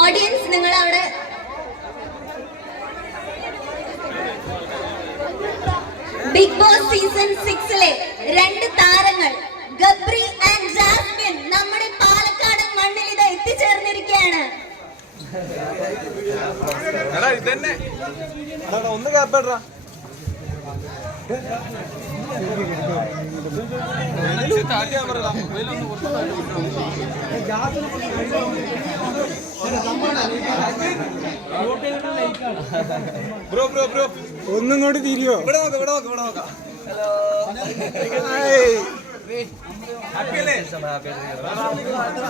Audience നിങ്ങൾ അവിടെ big boss season 6-ലെ 2 താരങ്ങൾ ഗബ്രി ആൻഡ് ജാസ്മിൻ നമ്മുടെ പാലക്കാട് മണ്ണിൽ ഇത് എത്തിച്ചേർന്നിരിക്കുകയാണ്. ഒന്ന് കേപ്പടാ ബ്രോ ബ്രോ ബ്രോ ഒന്നും ഇങ്ങോട്ട് തിരിയോ? ഇവിടെ നോക്കാം ഇവിടെ നോക്കാം ഇവിടെ നോക്കാം.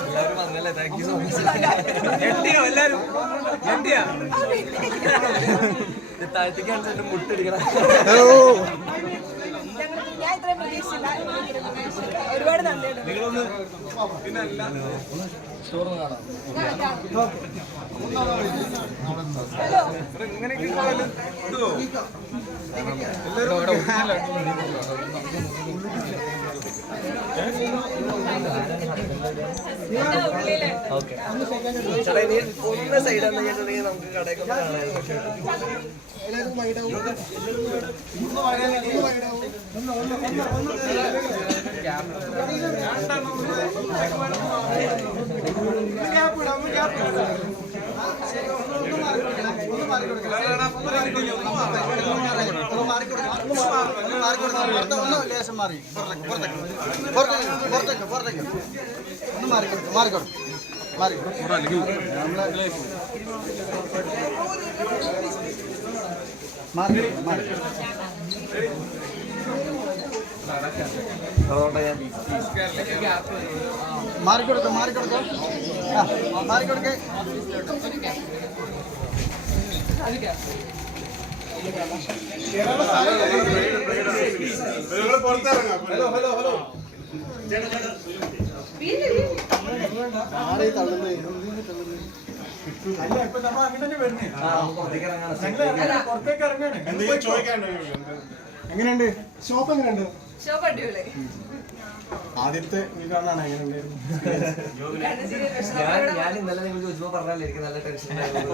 എല്ലാവരും വന്നല്ലേ, താങ്ക് യു സോ മച്ച്. ഞെട്ടിയോ എല്ലാവരും? ഞെട്ടിയാ താഴ്ത്തിക്കാണ് മുട്ടടിക്കണം. ഒരുപാട് നന്ദിയുണ്ട്. നിങ്ങളൊന്ന് പിന്നെ ചോറ് കാണാം. ഇങ്ങനെയൊക്കെ ഇതുവോ എല്ലാവരും ഓക്കെ ചേട്ടാ ഇനി ഒന്ന് സൈഡാന്ന് കേട്ടിട്ടുണ്ടെങ്കിൽ നമുക്ക് കടയൊക്കെ ലേശം മാറി പുറത്തേക്ക് ഒന്ന് മാറിക്കോട്ടെ മാറിക്കൊടുക്കെ എങ്ങനെയുണ്ട് ഷോപ്പ്? എങ്ങനെയുണ്ട് ഷോപ്പ്? അടിപൊളി. ആദ്യത്തെ കാണാണ് എങ്ങനെയുണ്ടായിരുന്നു? ഞാൻ ഇന്നലെ നിങ്ങൾ ചോദിച്ചപ്പോ പറഞ്ഞാലേ എനിക്ക് നല്ല ടെൻഷൻ ഉണ്ടായിരുന്നു.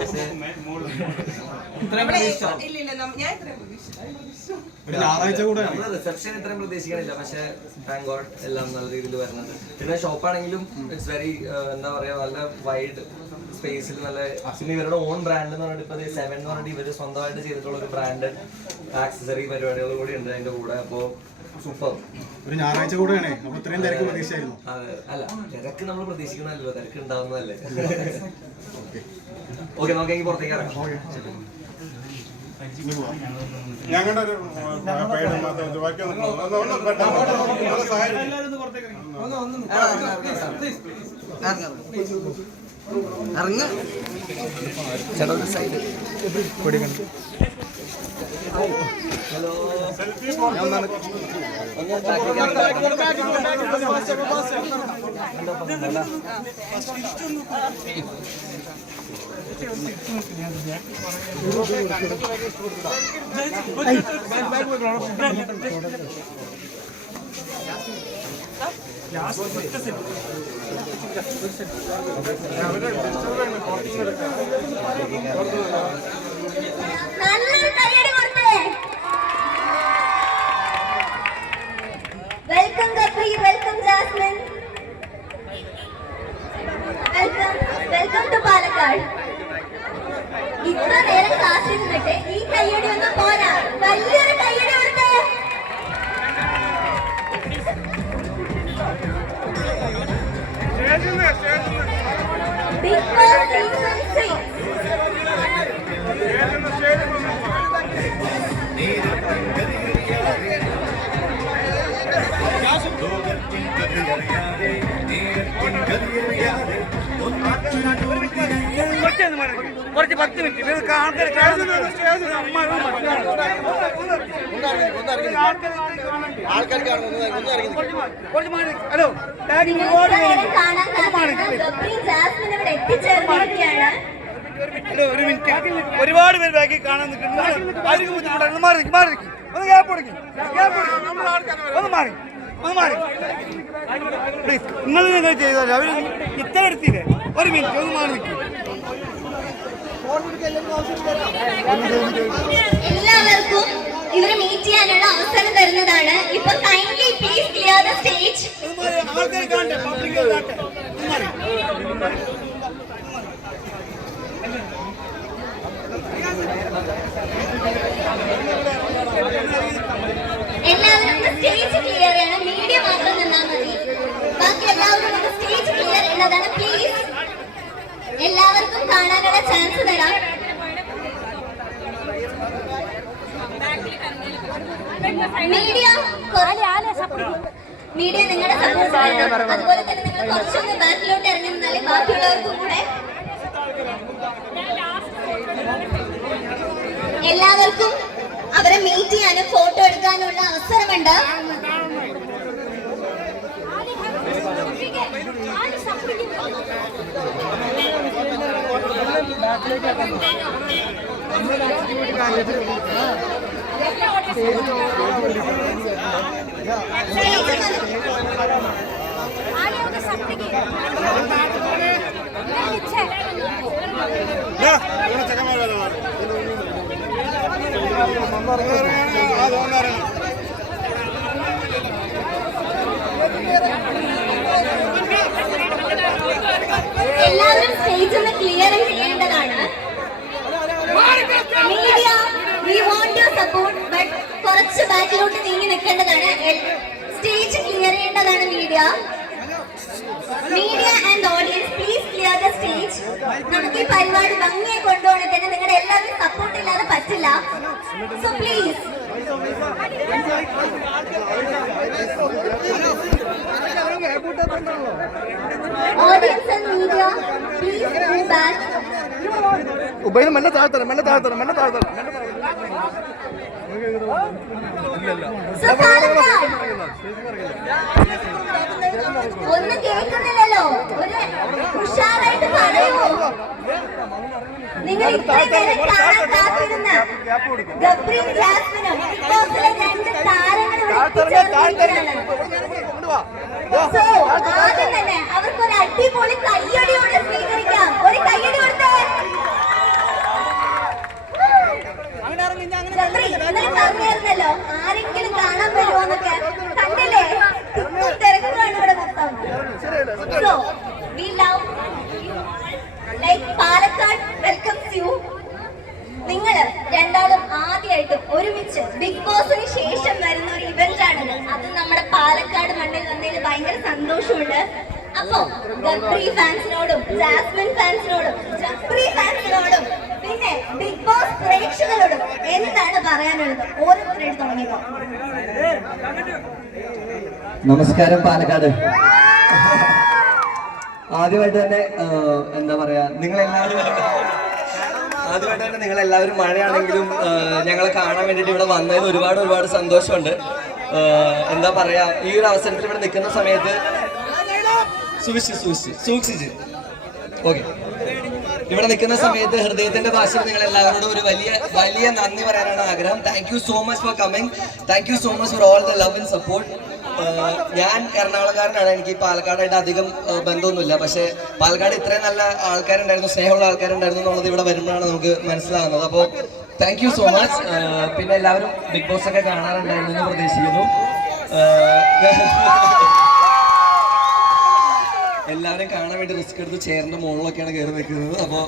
ഒരു ഞായറാഴ്ച കൂടെ റിസപ്ഷൻ ഇത്രയും പ്രതീക്ഷിക്കണില്ല, പക്ഷെ താങ്ക് ഗോഡ് എല്ലാം നല്ല രീതിയിൽ വരുന്നുണ്ട്. പിന്നെ ഷോപ്പാണെങ്കിലും ഇറ്റ്സ് വെരി എന്താ പറയാ, നല്ല വൈഡ് സ്പേസിൽ നല്ല. പിന്നെ ഇവരുടെ ഓൺ ബ്രാൻഡ് എന്ന് പറഞ്ഞിട്ട് ഇപ്പൊ 7 എന്ന് പറഞ്ഞിട്ട് ഇവര് സ്വന്തമായിട്ട് ചെയ്തിട്ടുള്ള ഒരു ബ്രാൻഡ് ആക്സസറി പരിപാടികൾ കൂടി ഉണ്ട് അതിന്റെ കൂടെ. അപ്പോ സൂപ്പർ. ഒരു ഞായറാഴ്ച കൂടെയാണ്. അപ്പൊ ഇത്രയും തിരക്ക് പ്രതീക്ഷിച്ചായിരുന്നു? അതെ, അല്ല തിരക്ക് നമ്മൾ പ്രതീക്ഷിക്കണല്ലോ, തിരക്ക് ഉണ്ടാവുന്നതല്ലേ. ഓക്കെ, നമുക്ക് പുറത്തേക്ക് ഇറങ്ങാം. ഞങ്ങളുടെ ഒരു ഹലോ, നല്ലൊരു കയ്യടി കൊടുത്തേ. Welcome Gabri, welcome Jasmine, welcome to Palakkad. ഇത്ര നേരം കാത്തിരുന്നിട്ട് ഈ കയ്യടി ഒന്നും പോരാ, വലിയൊരു കയ്യടി കൊടുത്തേ. ബിഗ് ബോസ് സീസൺ 6 കുറച്ച് 10 മിനിറ്റ് ഹലോ ഒരു മിനിറ്റ്. ഒരുപാട് പേര് ബാക്കി കാണാൻ നിൽക്കുന്നു. ആർക്കും ബുദ്ധിമുട്ടാണ്. മാറി ഒന്ന് ഗ്യാപ്പ് കൊടുക്കും. ഒന്ന് മാറി മാറി പ്ലീസ്. നിങ്ങൾ ചെയ്തല്ലോ അവർ ഇത്ര എടുത്തില്ലേ? ഒരു മിനിറ്റ് ഒന്ന് മാറി നിൽക്കും. എല്ലാവർക്കും ഇവരെ മീറ്റ് ചെയ്യാനുള്ള അവസരം തരുന്നതാണ്. ഇപ്പൊ kindly please clear the stage. ആൾക്കാർ കാണട്ടെ, പബ്ലിക് കാണട്ടെ. എല്ലാവരും സ്റ്റേജ് ക്ലിയർ ചെയ്യണം. മീഡിയ മാത്രം നിന്നാൽ മതി. ബാക്കി എല്ലാവരും സ്റ്റേജ് ക്ലിയർ ചെയ്യേണ്ടതാണ്. പ്ലീസ് എല്ലാവർക്കും കാണാനുള്ള ചാൻസ് തരാം. മീഡിയ നിങ്ങളുടെ സപ്പോർട്ട് വേണം. അതുപോലെ തന്നെ നിങ്ങൾ കുറച്ചൊന്ന് ബാക്കിലോട്ട് ഇറങ്ങി നിന്നാലേ ബാക്കിയുള്ളവർക്കും കൂടെ. എല്ലാവർക്കും അവരെ മീറ്റ് ചെയ്യാനും ഫോട്ടോ എടുക്കാനുള്ള അവസരമുണ്ട്. എല്ലാവരും സ്റ്റേജ് ഒന്ന് ക്ലിയർ ചെയ്യേണ്ടതാണ്. Media we want your support, but കുറച്ച് ബാക്കിലോട്ട് നീങ്ങി നിൽക്കേണ്ടതാണ്. സ്റ്റേജ് ക്ലിയർ ചെയ്യേണ്ടതാണ്. Media and audience please clear the stage. നമുക്ക് ഈ പരിപാടി ഭംഗിയെ കൊണ്ടുപോകണത്തിന് നിങ്ങളുടെ എല്ലാവരും സപ്പോർട്ട് ഇല്ലാതെ പറ്റില്ല. So please audience and media please go back. മെല്ലെ താഴ്ത്തണം. ഒന്നും കേൾക്കുന്നില്ലല്ലോ. ഒരു ഉഷാറായിട്ട് പറയുമോ? നിങ്ങൾ ഇത്രയും നേരം കാണാൻ കാത്തിരുന്ന ഗബ്രിയും ജാസ്മിനും ബിഗ് ബോസിലെ 2 താരങ്ങൾ സോ ആദ്യം തന്നെ അവർക്ക് ഒരു അടിപൊളി കയ്യടിയോടെ സ്വീകരിക്കാം. ഒരു കയ്യടി കൊടുത്തേ. ഗബ്രി ഇന്നലെ പറഞ്ഞായിരുന്നല്ലോ ആരെങ്കിലും കാണാൻ വരുമോ എന്നൊക്കെ. കണ്ടില്ലേ? തിരക്കുകളാണ് ഇവിടെ മൊത്തം. So we love like Palakkad welcomes U. നിങ്ങൾ രണ്ടാളും ആദ്യമായിട്ടും ഒരുമിച്ച് ബിഗ് ബോസിന് ശേഷം വരുന്ന ഒരു ഇവന്റ് ആണിത്. അത് നമ്മുടെ പാലക്കാട് മണ്ണിൽ വന്നതിൽ ഭയങ്കര സന്തോഷമുണ്ട്. അപ്പൊ ഗബ്രി ഫാൻസിനോടും ജാസ്മിൻ ഫാൻസിനോടും ജബ്രി ഫാൻസിനോടും പിന്നെ ബിഗ് ബോസ് പ്രേക്ഷകരോടും എന്താണ് പറയാനുള്ളത്? ഓരോരുത്തരായിട്ട് തുടങ്ങിക്കോ. നമസ്കാരം പാലക്കാട്. ആദ്യമായിട്ട് തന്നെ എന്താ പറയാ, നിങ്ങളെല്ലാവരും മഴയാണെങ്കിലും ഞങ്ങളെ കാണാൻ വേണ്ടിയിട്ട് ഇവിടെ വന്നതിൽ ഒരുപാട് സന്തോഷമുണ്ട്. എന്താ പറയാ, ഈ ഒരു അവസരത്തിൽ ഇവിടെ നിൽക്കുന്ന സമയത്ത് സൂക്ഷിച്ച് ഓക്കെ, ഇവിടെ നിൽക്കുന്ന സമയത്ത് ഹൃദയത്തിന്റെ ഭാഷയിൽ നിങ്ങൾ എല്ലാവരോടും ഒരു വലിയ നന്ദി പറയാനാണ് ആഗ്രഹം. Thank you so much for coming. Thank you so much for all the love and support. ഞാൻ എറണാകുളംകാരനാണ്. എനിക്ക് പാലക്കാടായിട്ട് അധികം ബന്ധമൊന്നുമില്ല. പക്ഷേ പാലക്കാട് ഇത്രയും നല്ല ആൾക്കാരുണ്ടായിരുന്നു, സ്നേഹമുള്ള ആൾക്കാരുണ്ടായിരുന്നു എന്നുള്ളത് ഇവിടെ വരുമ്പോഴാണ് നമുക്ക് മനസ്സിലാകുന്നത്. അപ്പോൾ താങ്ക് യു സോ മച്ച്. പിന്നെ എല്ലാവരും ബിഗ് ബോസ് ഒക്കെ കാണാറുണ്ടായിരുന്നു എന്ന് പ്രതീക്ഷിക്കുന്നു. എല്ലാവരും കാണാൻ വേണ്ടി റിസ്ക് എടുത്ത് ചെയറിന്റെ മുകളിലൊക്കെയാണ് കയറി നിൽക്കുന്നത്. അപ്പോൾ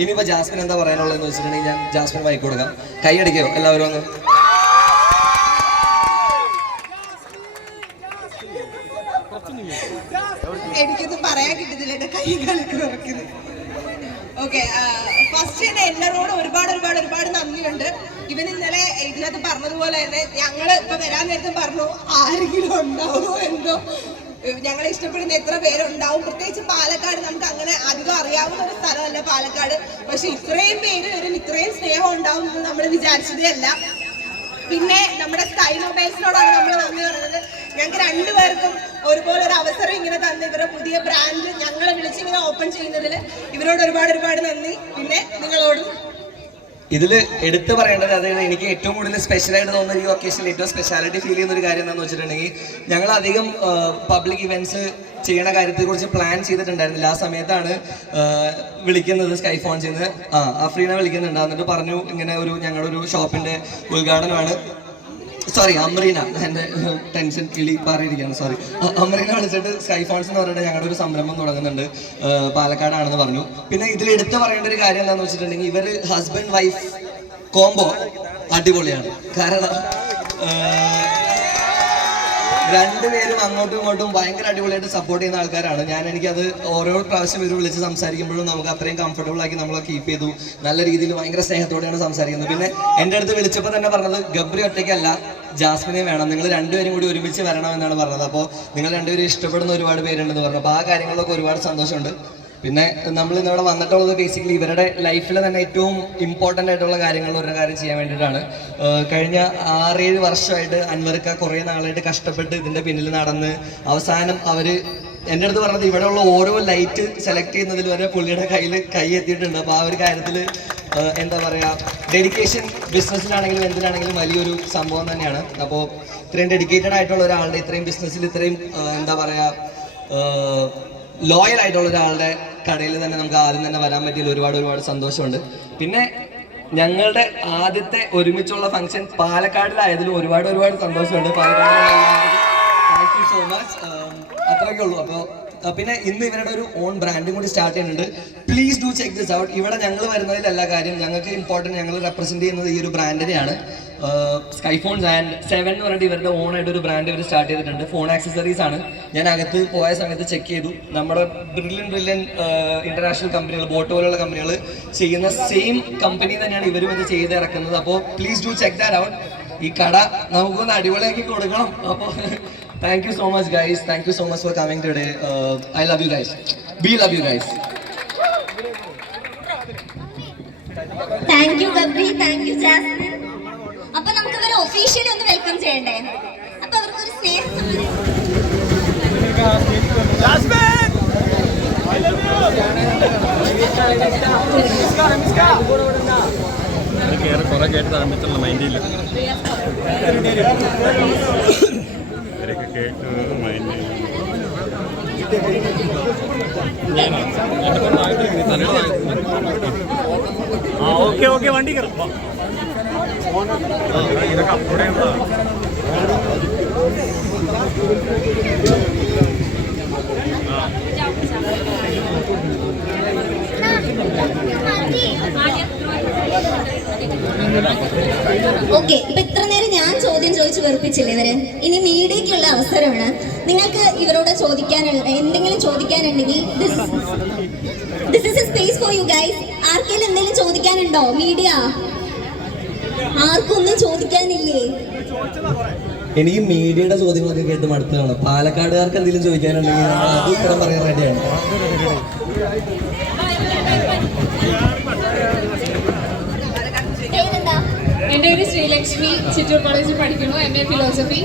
ഇനിയിപ്പോൾ ജാസ്മിൻ എന്താ പറയാനുള്ളതെന്ന് വെച്ചിട്ടുണ്ടെങ്കിൽ ഞാൻ ജാസ്മിൻ മൈക്ക് കൊടുക്കാം. കൈയടിക്കോ എല്ലാവരും ഒന്ന്? എനിക്കൊന്നും പറയാൻ കിട്ടുന്നില്ല, എന്റെ കൈ കളിക്ക് തുറക്കുന്നത്. ഓക്കെ, ഫസ്റ്റ് തന്നെ എല്ലാവരോടും ഒരുപാട് നന്ദിയുണ്ട്. ഇവൻ ഇന്നലെ ഇതിനകത്ത് പറഞ്ഞതുപോലെ തന്നെ ഞങ്ങള് ഇപ്പൊ വരാൻ നേരത്തെ പറഞ്ഞു ആരെങ്കിലും ഉണ്ടാവോ എന്തോ, ഞങ്ങളെ ഇഷ്ടപ്പെടുന്ന എത്ര പേരുണ്ടാവും. പ്രത്യേകിച്ച് പാലക്കാട് നമുക്ക് അങ്ങനെ അധികം അറിയാവുന്ന ഒരു സ്ഥലമല്ല പാലക്കാട്. പക്ഷെ ഇത്രയും പേര് വരും, ഇത്രയും സ്നേഹം ഉണ്ടാവും എന്ന് നമ്മൾ വിചാരിച്ചതേ അല്ല. പിന്നെ നമ്മുടെ സ്കൈ മൊബൈൽസിനോടാണ് നമ്മൾ നന്ദി പറയുന്നത്. ഞങ്ങൾക്ക് രണ്ടുപേർക്കും ഒരുപോലെ ഒരു അവസരം ഇങ്ങനെ തന്ന് ഇവരുടെ പുതിയ ബ്രാൻഡ് ഞങ്ങളെ വിളിച്ച് ഇങ്ങനെ ഓപ്പൺ ചെയ്യുന്നതിൽ ഇവരോട് ഒരുപാട് നന്ദി. പിന്നെ നിങ്ങളോടും ഇതിൽ എടുത്തു പറയേണ്ടത്, അതായത് എനിക്ക് ഏറ്റവും കൂടുതൽ സ്പെഷ്യലായിട്ട് തോന്നുന്ന ഈ ഒക്കേഷനിൽ ഏറ്റവും സ്പെഷ്യാലിറ്റി ഫീൽ ചെയ്യുന്ന ഒരു കാര്യം എന്താണെന്ന് വെച്ചിട്ടുണ്ടെങ്കിൽ, ഞങ്ങൾ അധികം പബ്ലിക് ഇവൻറ്റ്സ് ചെയ്യണ കാര്യത്തെക്കുറിച്ച് പ്ലാൻ ചെയ്തിട്ടുണ്ടായിരുന്നില്ല. ആ സമയത്താണ് വിളിക്കുന്നത് സ്കൈ ഫോൺസിൽ നിന്ന്. അഫ്രീനെ വിളിക്കുന്നുണ്ട്. എന്നിട്ട് പറഞ്ഞു ഇങ്ങനെ ഞങ്ങളുടെ ഒരു ഷോപ്പിൻ്റെ ഉദ്ഘാടനമാണ്. സോറി, അമ്രീന, എൻ്റെ ടെൻഷൻ കിളി പാറിയിരിക്കുകയാണ്, സോറി. അമ്രീന വിളിച്ചിട്ട് സ്കൈ ഫോൺസ് എന്ന് പറഞ്ഞിട്ട് ഞങ്ങളുടെ ഒരു സംരംഭം തുടങ്ങുന്നുണ്ട്, പാലക്കാടാണെന്ന് പറഞ്ഞു. പിന്നെ ഇതിൽ എടുത്ത് പറയേണ്ട ഒരു കാര്യം എന്താണെന്ന് വെച്ചിട്ടുണ്ടെങ്കിൽ, ഇവർ ഹസ്ബൻഡ് വൈഫ് കോംബോ അടിപൊളിയാണ്. കാരണം രണ്ടുപേരും അങ്ങോട്ടും ഇങ്ങോട്ടും ഭയങ്കര അടിപൊളിയായിട്ട് സപ്പോർട്ട് ചെയ്യുന്ന ആൾക്കാരാണ്. എനിക്കത് ഓരോ പ്രാവശ്യം ഇവർ വിളിച്ച് സംസാരിക്കുമ്പോഴും നമുക്ക് അത്രയും കംഫർട്ടബിൾ ആക്കി നമ്മളെ കീപ്പ് ചെയ്തു. നല്ല രീതിയിൽ ഭയങ്കര സ്നേഹത്തോടെയാണ് സംസാരിക്കുന്നത്. പിന്നെ എൻ്റെ അടുത്ത് വിളിച്ചപ്പോൾ തന്നെ പറഞ്ഞത്, ഗബ്രി ഒറ്റയ്ക്കല്ല, ജാസ്മിനെ വേണം, നിങ്ങൾ രണ്ടുപേരും കൂടി ഒരുമിച്ച് വരണം എന്നാണ് പറഞ്ഞത്. അപ്പോൾ നിങ്ങൾ രണ്ടുപേരും ഇഷ്ടപ്പെടുന്ന ഒരുപാട് പേരുണ്ടെന്ന് പറഞ്ഞു. അപ്പോൾ ആ കാര്യങ്ങളിലൊക്കെ ഒരുപാട് സന്തോഷമുണ്ട്. പിന്നെ നമ്മൾ ഇന്നിവിടെ വന്നിട്ടുള്ളത് ബേസിക്കലി ഇവരുടെ ലൈഫിൽ തന്നെ ഏറ്റവും ഇമ്പോർട്ടൻ്റ് ആയിട്ടുള്ള കാര്യങ്ങളിൽ ഒരു കാര്യം ചെയ്യാൻ വേണ്ടിയിട്ടാണ്. കഴിഞ്ഞ 6-7 വർഷമായിട്ട് അൻവർക്ക കുറേ നാളായിട്ട് കഷ്ടപ്പെട്ട് ഇതിൻ്റെ പിന്നിൽ നടന്ന് അവസാനം അവർ എൻ്റെ അടുത്ത് പറഞ്ഞത്, ഇവിടെയുള്ള ഓരോ ലൈറ്റ് സെലക്ട് ചെയ്യുന്നതിൽ വരെ പുള്ളിയുടെ കൈ എത്തിയിട്ടുണ്ട്. അപ്പോൾ ആ ഒരു കാര്യത്തിൽ എന്താ പറയുക, ഡെഡിക്കേഷൻ ബിസിനസ്സിലാണെങ്കിലും എന്തിനാണെങ്കിലും വലിയൊരു സംഭവം തന്നെയാണ്. അപ്പോൾ ഇത്രയും ഡെഡിക്കേറ്റഡ് ആയിട്ടുള്ള ഒരാളുടെ, ഇത്രയും ബിസിനസ്സിൽ ഇത്രയും എന്താ പറയുക ലോയൽ ആയിട്ടുള്ള ഒരാളുടെ കടയിൽ തന്നെ നമുക്ക് ആദ്യം തന്നെ വരാൻ പറ്റിയതിൽ ഒരുപാട് സന്തോഷമുണ്ട്. പിന്നെ ഞങ്ങളുടെ ആദ്യത്തെ ഒരുമിച്ചുള്ള ഫംഗ്ഷൻ പാലക്കാടിലായതിലും ഒരുപാട് സന്തോഷമുണ്ട്. Thank you so much. അത്രയൊക്കെ ഉള്ളൂ. അപ്പോൾ പിന്നെ ഇന്ന് ഇവരുടെ ഒരു ഓൺ ബ്രാൻഡും കൂടി സ്റ്റാർട്ട് ചെയ്യുന്നുണ്ട്. Please do check this out. ഇവിടെ ഞങ്ങൾ വരുന്നതിലല്ല കാര്യം, ഞങ്ങൾക്ക് ഇമ്പോർട്ടൻറ്റ്, ഞങ്ങൾ റെപ്രസെൻറ്റ് ചെയ്യുന്നത് ഈ ഒരു ബ്രാൻഡിനെയാണ്. സ്കൈ ഫോൺസ് ആൻഡ് 7 എന്ന് പറഞ്ഞിട്ട് ഇവരുടെ ഓൺ ആയിട്ട് ഒരു ബ്രാൻഡ് ഇവർ സ്റ്റാർട്ട് ചെയ്തിട്ടുണ്ട്. ഫോൺ ആക്സസറീസ് ആണ്. ഞാൻ അകത്ത് പോയ സമയത്ത് ചെക്ക് ചെയ്തു, നമ്മുടെ ബ്രില്യൻ ഇന്റർനാഷണൽ കമ്പനികൾ, ബോട്ട് പോലുള്ള കമ്പനികൾ ചെയ്യുന്ന സെയിം കമ്പനി തന്നെയാണ് ഇവരും ഇത് ചെയ്ത് ഇറക്കുന്നത്. അപ്പോൾ please do check that out. ഈ കട നമുക്കൊന്ന് അടിപൊളിയാക്കി കൊടുക്കണം. അപ്പോൾ thank you so much guys, thank you so much for coming today. I love you guys, we love you guys. Thank you Gabri, thank you Jasmine. അപ്പൊ നമുക്ക് ഇവരെ ഒഫീഷ്യലി ഒന്ന് welcome ചെയ്യണ്ടേ? അപ്പൊ അവർക്ക് ഒരു സ്നേഹം കുറെ കേട്ട് താമസിച്ചുള്ള മൈൻഡില്ല കേട്ട് മൈൻഡ് ഓക്കെ വണ്ടി കയറും. ഇതൊക്കെ അപ്പൂടെ ഓക്കെ. ഇപ്പൊ ഇത്ര നേരം ഞാൻ ചോദ്യം ചോദിച്ചു വെറുപ്പിച്ചില്ലേ ഇവര്? ഇനി മീഡിയക്കുള്ള അവസരമാണ്. നിങ്ങൾക്ക് ഇവരോട് ചോദിക്കാനുള്ള എന്തെങ്കിലും ചോദിക്കാനുണ്ടെങ്കിൽ this is a space for you guys. ആർക്കെങ്കിലും എന്തെങ്കിലും ചോദിക്കാനുണ്ടോ? മീഡിയ ആർക്കും ഒന്നും ചോദിക്കാനില്ലേ? എനിക്ക് മീഡിയയുടെ ചോദ്യങ്ങളൊക്കെ കേട്ട് മടുത്തതാണ്. പാലക്കാടുകാർക്ക് എന്തെങ്കിലും ചോദിക്കാനുണ്ടെങ്കിൽ അത് ഉത്തരം പറയാൻ റെഡിയാണ്. എൻ്റെ പേര് ശ്രീലക്ഷ്മി, ചിറ്റൂർ കോളേജിൽ പഠിക്കുന്നു. M A philosophy.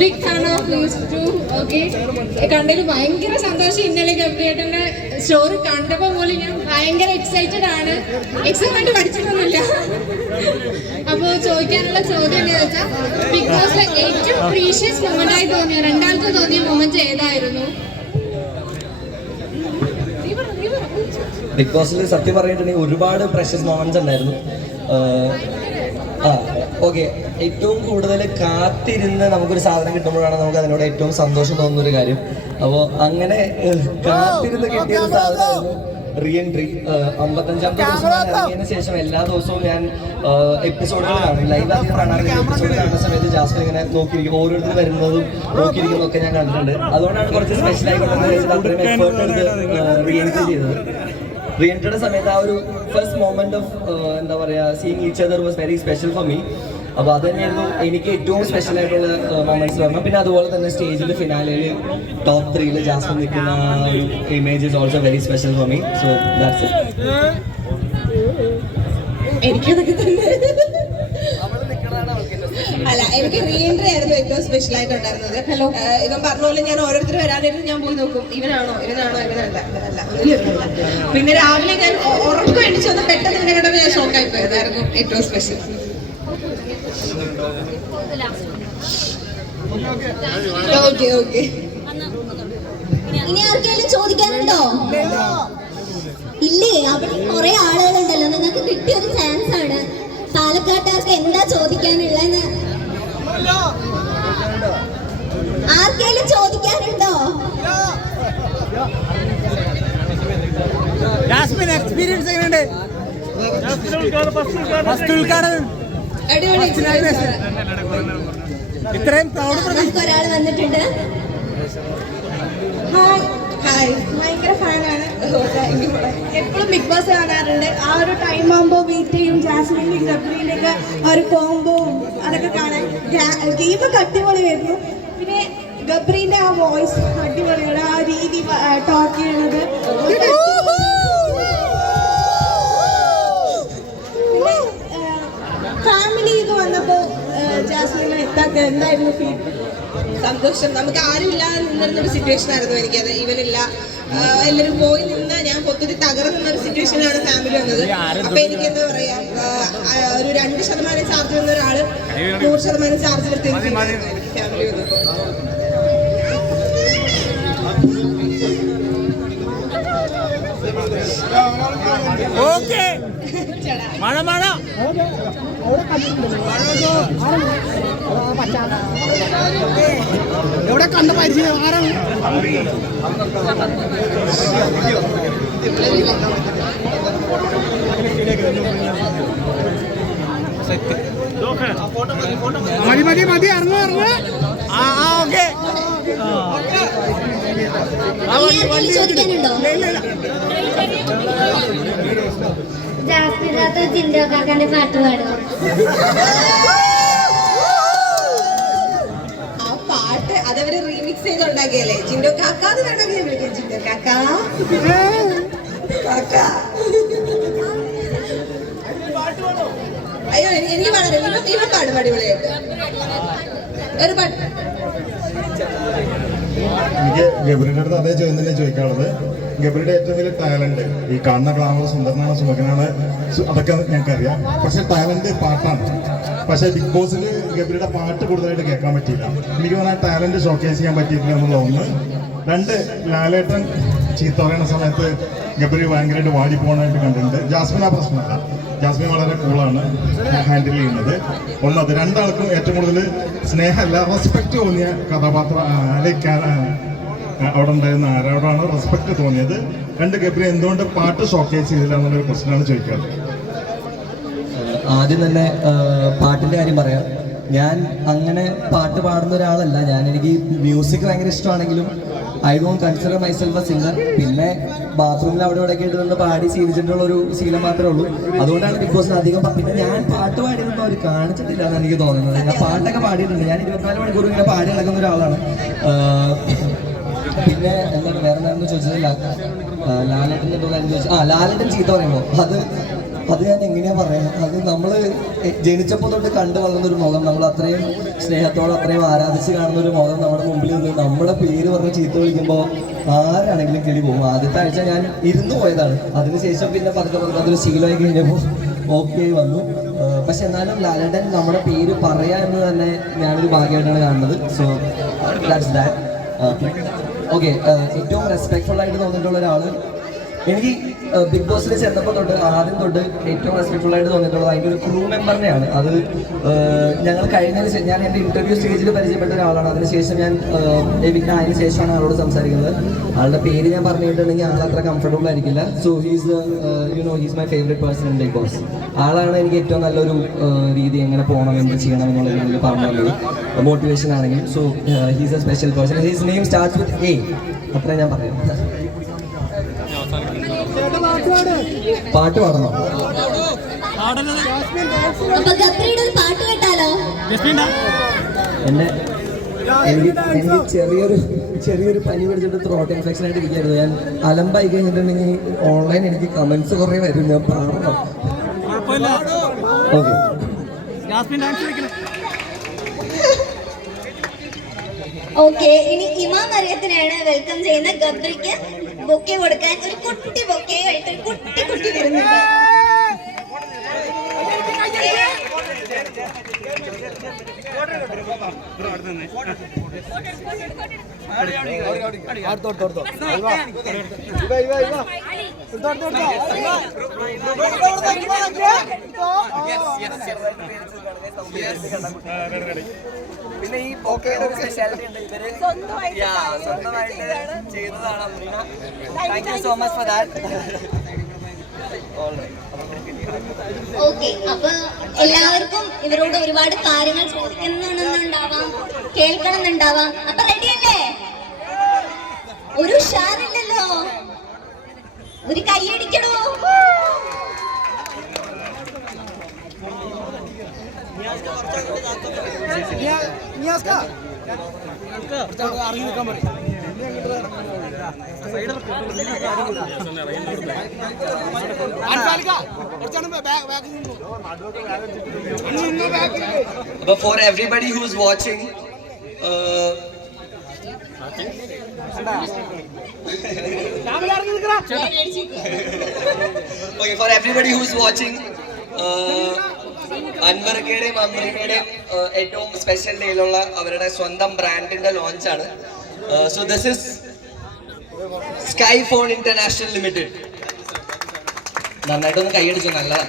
Big fan of news 2. Okay, കണ്ടതിൽ ഭയങ്കര സന്തോഷം. ഇന്നലെ ഗബ്രിയേട്ടൻ്റെ സ്റ്റോറി കണ്ടപ്പോൾ പോലും ഞാൻ ഭയങ്കര എക്സൈറ്റഡ് ആണ്. എക്സൈറ്റ്മെന്റ് പഠിച്ചിട്ടൊന്നുമില്ല. അപ്പോൾ ചോദിക്കാനുള്ള ചോദ്യം എന്താണെന്ന് വെച്ചാൽ, ബിഗ് ബോസിലെ ഏറ്റവും പ്രീഷ്യസ് മൊമെന്റ് ആയി തോന്നിയ, രണ്ടാൾക്ക് തോന്നിയ മൊമെന്റ് ഏതായിരുന്നു? ബിഗ് ബോസിൽ സത്യം പറഞ്ഞിട്ടുണ്ടെങ്കിൽ ഒരുപാട് പ്രഷ്യസ് മൊമെന്റ്സ് ഉണ്ടായിരുന്നു. ഓക്കെ, ഏറ്റവും കൂടുതൽ കാത്തിരുന്ന് നമുക്കൊരു സാധനം കിട്ടുമ്പോഴാണ് നമുക്ക് അതിനോട് ഏറ്റവും സന്തോഷം തോന്നുന്നൊരു കാര്യം. അപ്പോൾ അങ്ങനെ കാത്തിരുന്ന് കിട്ടിയൊരു സാധനമായിരുന്നു റീ എൻട്രി. 55-ാമത്തെ ദിവസം ഇറങ്ങിയതിന് ശേഷം എല്ലാ ദിവസവും ഞാൻ എപ്പിസോഡുകൾ കാണും. ലൈവ് ആദ്യം കാണാറില്ല. എപ്പിസോഡ് കാണുന്ന സമയത്ത് ജാസ്മിൻ ഇങ്ങനെ നോക്കിയിരിക്കും, ഓരോരുത്തർ വരുന്നതും നോക്കിയിരിക്കുന്നതൊക്കെ ഞാൻ കണ്ടിട്ടുണ്ട്. അതുകൊണ്ടാണ് കുറച്ച് സ്പെഷ്യലായി കൊണ്ടുവന്നത്. അത്രയും എഫേർട്ട് എടുത്ത് റീ എൻട്രി ചെയ്തത്. റീ എൻട്രിയുടെ സമയത്ത് ആ ഒരു ഫസ്റ്റ് മൊമെന്റ് ഓഫ് എന്താ പറയുക, seeing each other was very special for me. അപ്പോൾ അത് തന്നെയായിരുന്നു എനിക്ക് ഏറ്റവും സ്പെഷ്യൽ ആയിട്ടുള്ള മൊമെന്റ്സ് പറഞ്ഞു. പിന്നെ അതുപോലെ തന്നെ സ്റ്റേജിൽ ഫിനാലയിൽ ടോപ്പ് 3 ജാസ്മിൻ നിൽക്കുന്ന ഒരു image is also very special for me. So that's it. എനിക്കതൊക്കെ തന്നെ. അല്ല എനിക്ക് റീഎൻട്രി ആയിരുന്നു ഏറ്റവും സ്പെഷ്യൽ ആയിട്ട് ഉണ്ടായിരുന്നത്. ഇവൻ പറഞ്ഞ പോലെ ഞാൻ ഓരോരുത്തർ വരാനായിരുന്നു ഞാൻ പോയി നോക്കും, ഇവനാണോ ഇവനല്ല ഇവനല്ല ഒന്നുമില്ല. പിന്നെ രാവിലെ ഞാൻ ഉറക്കം എണിച്ച് വന്ന് പെട്ടെന്ന് ഇവനെ കണ്ടപ്പോൾ ഞാൻ ഷോക്കായി പോയതായിരുന്നു ഏറ്റവും സ്പെഷ്യൽ. Okay okay. ഇനി ആർക്കെങ്കിലും ചോദിക്കാനുണ്ടോ? ഇല്ലേ? അവിടെ കുറെ ആളുകളുണ്ടല്ലോ, നിങ്ങൾക്ക് കിട്ടിയൊരു ചാൻസ് ആണ്. പാലക്കാട്ടുകാർക്ക് എന്താ ചോദിക്കാനുള്ളതെന്ന് ആർക്കെങ്കിലും ചോദിക്കാനുണ്ടോ? ജാസ്മിൻ എക്സ്പീരിയൻസ് എങ്ങനെയുണ്ട്? ഫസ്റ്റ് ഉദ്ഘാടനം ഇത്രയും ഒരാൾ വന്നിട്ടുണ്ട്. ഹായ്, ഭയങ്കര ഫാനാണ്. എപ്പോഴും ബിഗ് ബോസ് കാണാറുണ്ട്. ആ ഒരു ടൈം ആകുമ്പോൾ വെയിറ്റ് ചെയ്യും. ജാസ്മിൻ്റെ ഗബ്രിയിലൊക്കെ ആ ഒരു കോംബോവും അതൊക്കെ കാണാൻ. ഗെയിമൊക്കെ അടിപൊളിയായിരുന്നു. പിന്നെ ഗബ്രീൻ്റെ ആ വോയിസ് അടിപൊളിയാണ്. ആ രീതി ടോക്ക് ചെയ്യണത്. പിന്നെ ഫാമിലി ഇത് വന്നപ്പോൾ ജാസ്മിനെ എന്തായിരുന്നു ഫീൽ? സന്തോഷം. നമുക്ക് ആരും ഇല്ലാതെ നിന്നിരുന്നൊരു സിറ്റുവേഷൻ ആയിരുന്നു എനിക്കത്. ഇവനില്ല, എല്ലാവരും പോയി നിന്ന് ഞാൻ പൊത്തുതി തകർന്നൊരു സിറ്റുവേഷനിലാണ് ഫാമിലി വന്നത്. അപ്പൊ എനിക്ക് എന്താ പറയാ, ഒരു 2% ചാർജ് വന്ന ഒരാള് 100% ചാർജ് എടുത്ത് ഫാമിലി വന്നപ്പോ. ഓക്കെ. മഴ എവിടെ കണ്ട പരിചയം ആരാണ്? മതി ഇറങ്ങ. ഓക്കെ. ചോദിക്കാനുണ്ടോ? ജാസ്മിനകത്ത് ജിൻഡോ കാക്കാന്റെ പാട്ട് പാടും. ആ പാട്ട് അതവര് റീമിക്സ് ചെയ്തുണ്ടാക്കിയല്ലേ. ജിൻഡോ കാക്കാന്ന് വേണമെങ്കിൽ വിളിക്കാം. ജിൻഡോ കാക്കാ അയ്യോ എനിക്ക് പാടാറില്ല. ഇവൻ പാടും അടിപൊളിയായിട്ട് ഒരു പാട്ട്. എനിക്ക് ഗബ്രിയുടെ അടുത്ത് അതേ ചോദ്യം തന്നെ ചോദിക്കാനുള്ളത്. ഗബ്രിയുടെ ഏറ്റവും വലിയ ടാലന്റ് ഈ കാണുന്ന ഗ്ലാമർ, സുന്ദരനാണ്, സുമുഖനാണ്, അതൊക്കെ ഞങ്ങൾക്കറിയാം. പക്ഷെ ടാലന്റ് പാട്ടാണ്. പക്ഷെ ബിഗ് ബോസിൽ ഗബ്രിയുടെ പാട്ട് കൂടുതലായിട്ട് കേൾക്കാൻ പറ്റിയില്ല. എനിക്ക് തോന്നുന്ന ടാലന്റ് ഷോക്കേസ് ചെയ്യാൻ പറ്റിയിട്ടില്ല എന്നുള്ള ഒന്ന്. 2, ലാലേട്ടൻ ചീത്ത പറയുന്ന സമയത്ത് ഗബ്രി ഭയങ്കരമായിട്ട് വാടി പോകാനായിട്ട് കണ്ടിട്ടുണ്ട്. ജാസ്മിൻ ആ പ്രശ്നമല്ല. ജാസ്മിൻ വളരെ കൂളാണ് ഹാൻഡിൽ ചെയ്യുന്നത്. ഒന്നത്. 2 ആൾക്കും ഏറ്റവും കൂടുതൽ സ്നേഹമല്ല റെസ്പെക്റ്റ് തോന്നിയ കഥാപാത്രം അവിടെ ഉണ്ടായിരുന്ന ആരോടാണ് റെസ്പെക്ട് തോന്നിയത്? 2, ഗബ്രി എന്തുകൊണ്ട് പാട്ട് ഷോക്കേസ് ചെയ്തില്ല എന്നുള്ളൊരു ക്വസ്റ്റ്യനാണ് ചോദിക്കാറ്. ആദ്യം തന്നെ പാട്ടിൻ്റെ കാര്യം പറയാം. ഞാൻ അങ്ങനെ പാട്ട് പാടുന്ന ഒരാളല്ല. എനിക്ക് മ്യൂസിക് ഭയങ്കര ഇഷ്ടമാണെങ്കിലും I don't consider myself a singer. പിന്നെ ബാത്റൂമിൽ അവിടെ ഇവിടെ കേട്ട് നിന്ന് പാടി ശീലിച്ചിട്ടുള്ള ഒരു ശീലം മാത്രമേ ഉള്ളൂ. അതുകൊണ്ടാണ് ബിഗ് ബോസിന് അധികം. പിന്നെ ഞാൻ പാട്ട് പാടിയൊന്നും അവർ കാണിച്ചിട്ടില്ല എന്നാണ് എനിക്ക് തോന്നുന്നത്. ഞാൻ പാട്ടൊക്കെ പാടിയിട്ടുണ്ട്. ഞാൻ 24 മണിക്കൂർ ഇങ്ങനെ പാടി നടക്കുന്ന ഒരാളാണ്. പിന്നെ എന്താണ് വേറെ എന്താണെന്ന് ചോദിച്ചത്, ലാലേട്ടൻ്റെ എന്തോ കാര്യം ചോദിച്ചു. ലാലേട്ടൻ ചീത്ത പറയുമ്പോൾ അത് ഞാൻ എങ്ങനെയാ പറയാം. അത് നമ്മൾ ജനിച്ചപ്പോൾ തൊട്ട് കണ്ടു വളർന്നൊരു മുഖം, നമ്മൾ അത്രയും സ്നേഹത്തോടെ അത്രയും ആരാധിച്ച് കാണുന്ന ഒരു മുഖം നമ്മുടെ മുമ്പിൽ നിന്ന് നമ്മുടെ പേര് പറഞ്ഞ് ചീത്ത വിളിക്കുമ്പോൾ ആരാണെങ്കിലും കിളി പോകും. ആദ്യത്തെ ആഴ്ച ഞാൻ ഇരുന്ന് പോയതാണ്. അതിനുശേഷം പിന്നെ പതുക്കെ അതൊരു ശീലമായി കഴിഞ്ഞപ്പോൾ ഓക്കെ വന്നു. പക്ഷെ എന്നാലും ലാലേട്ടൻ നമ്മുടെ പേര് പറയാ എന്ന് തന്നെ ഞാനൊരു ഭാഗ്യമായിട്ടാണ് കാണുന്നത്. So that's that. ഓക്കെ. ഏറ്റവും റെസ്പെക്ട്ഫുൾ ആയിട്ട് തോന്നിയിട്ടുള്ള ഒരാൾ എനിക്ക് ബിഗ് ബോസിൽ ചെന്നപ്പോൾ തൊട്ട് ആദ്യം തൊട്ട് ഏറ്റവും റെസ്പെക്ട്ഫുൾ ആയിട്ട് തോന്നിയിട്ടുള്ളത് അതിൻ്റെ ഒരു ക്രൂ മെമ്പറിനെയാണ്. അത് ഞങ്ങൾ കഴിഞ്ഞതിന് ശേഷം ഞാൻ എൻ്റെ ഇൻ്റർവ്യൂ സ്റ്റേജിൽ പരിചയപ്പെട്ട ഒരാളാണ്. അതിനുശേഷം ഞാൻ എവിക്റ്റ് ആയതിനു ശേഷമാണ് ആളോട് സംസാരിക്കുന്നത്. ആളുടെ പേര് ഞാൻ പറഞ്ഞിട്ടുണ്ടെങ്കിൽ ആൾ അത്ര കംഫർട്ടബിൾ ആയിരിക്കില്ല. So he's he's my favourite person in Bigg Boss. ആളാണ് എനിക്ക് ഏറ്റവും നല്ലൊരു രീതി എങ്ങനെ പോകണം, എന്ത് ചെയ്യണം എന്നുള്ള രീതിയിൽ പറഞ്ഞു തന്നത്, മോട്ടിവേഷൻ ആണെങ്കിൽ. So he's A special person. His name starts with a. അത്രേ ഞാൻ പറയാം. പാട്ട് പാടണോ? എനിക്ക് ചെറിയൊരു പനി പിടിച്ചിട്ട് ത്രോട്ട് ഇൻഫെക്ഷൻ ആയിട്ട് ഇരിക്കുകയായിരുന്നു. ഞാൻ അലമ്പായി കഴിഞ്ഞിട്ടുണ്ടെങ്കിൽ ഓൺലൈൻ എനിക്ക് കമന്റ്സ് കുറേ വരും. ഞാൻ പാടണം. ഓക്കെ. ഓക്കെ, ഇനി ഇമാം മറിയത്തിനാണ് വെൽക്കം ചെയ്യുന്ന. ഗബ്രിക്ക് ബൊക്കെ കൊടുക്കാൻ ഒരു കുട്ടി ബൊക്കെ ആയിട്ട് ഒരു കുട്ടി വരുന്നുണ്ട്. പിന്നെ ഈ ബൊക്കയുടെ ഒരു സ്പെഷ്യാലിറ്റി ഉണ്ട്, ഇവര് സ്വന്തമായിട്ട് ചെയ്തതാണ് Amreena. Thank you so much for that. Okay, അപ്പൊ എല്ലാവർക്കും ഇവരോട് ഒരുപാട് കാര്യങ്ങൾ ചോദിക്കണമെന്നുണ്ടാവാം, കേൾക്കണമെന്നുണ്ടാവാം. അപ്പൊ റെഡിയല്ലേ? ഒരു ഉഷാറില്ലല്ലോ, ഒരു കൈയടിക്കണോ? But for everybody who's watching, okay, for everybody who's watching, അൻവർക്കയുടെയും അമ്രീനയുടെയും ഏറ്റവും സ്പെഷ്യൽ ഡേയിലുള്ള അവരുടെ സ്വന്തം ബ്രാൻഡിന്റെ ലോഞ്ചാണ്. So this is sky phone international limited. നന്നായിട്ടൊന്ന് കൈയടിച്ചു, നല്ലതാണ്.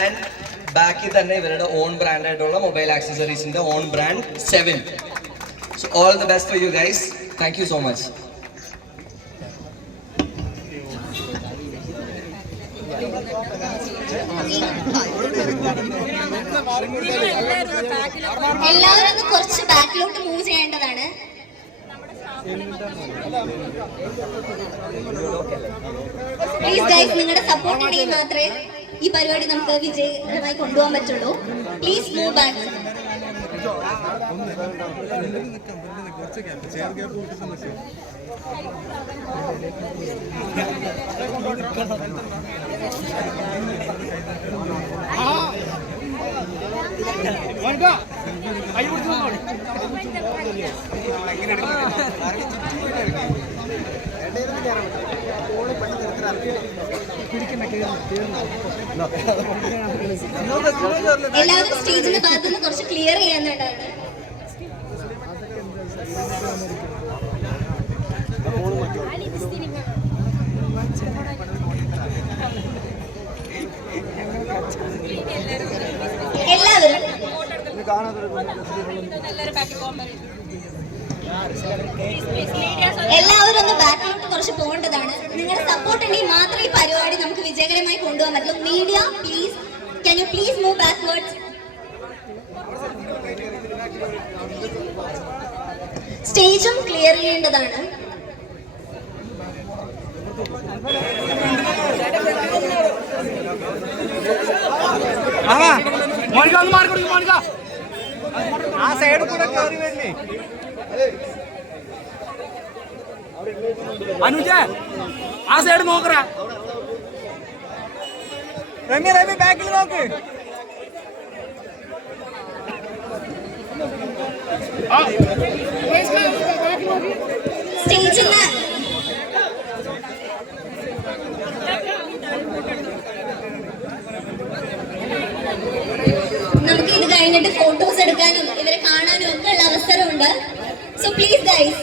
ആൻഡ് ബാക്കിൽ തന്നെ ഇവരുടെ ഓൺ ബ്രാൻഡ് ആയിട്ടുള്ള മൊബൈൽ ആക്സസറീസിന്റെ own brand 7. So all the best for you guys. Thank you so much. എല്ലാവരും ഒന്ന് കുറച്ച് ബാക്കിലോട്ട് മൂവ് ചെയ്യേണ്ടതാണ്. പ്ലീസ് ഗൈസ്, നിങ്ങളുടെ സപ്പോർട്ട് ഉണ്ടെങ്കിൽ മാത്രമേ ഈ പരിപാടി നമുക്ക് വിജയകരമായി കൊണ്ടുപോകാൻ പറ്റുള്ളൂ. Please move back. എല്ലാവരും സ്റ്റേജിന്റെ ഭാഗത്തുനിന്ന് കുറച്ച് ക്ലിയർ ചെയ്യാന്നുണ്ടായിരുന്നു. എല്ലാവരും ഒന്ന് ബാക്കിലോട്ട് കുറച്ച് പോകേണ്ടതാണ്. നിങ്ങളുടെ സപ്പോർട്ട് ഉണ്ടെങ്കിൽ മാത്രമേ ഈ പരിപാടി നമുക്ക് വിജയകരമായി കൊണ്ടുപോകാൻ പറ്റുള്ളൂ. Media please, can you please move backwards. സ്റ്റേജും ക്ലിയർ ചെയ്യേണ്ടതാണ്. ആ സൈഡ് കൂടെ കയറി വരില്ലേ അനുജ? ആ സൈഡ് നോക്കറ. രമ്യ ബാക്കിൽ നോക്ക്. സ്റ്റേജിൽ നമുക്ക് ഇത് കഴിഞ്ഞിട്ട് ഫോട്ടോസ് എടുക്കാനും ഇവരെ കാണാനും ഒക്കെ ഉള്ള അവസരമുണ്ട്. So please guys.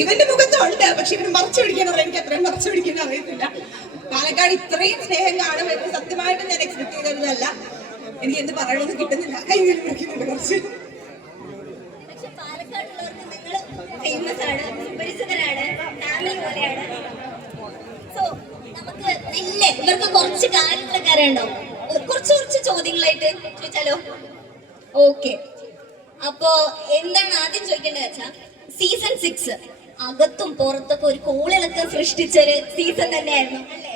ഇവന്റെ മുഖത്തുണ്ട്, പക്ഷെ ഇവന് മറച്ചു പിടിക്കാനറിയാം. എനിക്ക് അത്രയും മറച്ചു പിടിക്കാൻ അറിയത്തില്ല. പാലക്കാട് ഇത്രയും സ്നേഹം കാണുമെന്ന് സത്യമായിട്ട് ഞാൻ എക്സ്പെക്ട് ചെയ്തതല്ല. എനിക്ക് എന്ത് പറയണമെന്ന് കിട്ടുന്നില്ല. കൈകൾ പിടിക്കുന്നുണ്ട് കുറച്ച്. പാലക്കാടുള്ളവർക്ക് നിങ്ങൾ ഫേമസ് ആണ്, സുപരിചിതരാണ്, ഫാമിലി പോലെയാണ്. സോ നമുക്ക് നല്ല ഇവർക്ക് കുറച്ച് കാര്യങ്ങളൊക്കെ അറിയണ്ടാവും. കുറച്ച് ചോദ്യങ്ങളായിട്ട് ചോദിച്ചാലോ? ഓക്കെ, അപ്പോ എന്താണ് ആദ്യം ചോദിക്കേണ്ടത് വെച്ചാൽ, സീസൺ 6 അകത്തും പുറത്തൊക്കെ ഒരു കോളിളക്കം സൃഷ്ടിച്ചൊരു സീസൺ തന്നെയായിരുന്നു അല്ലേ?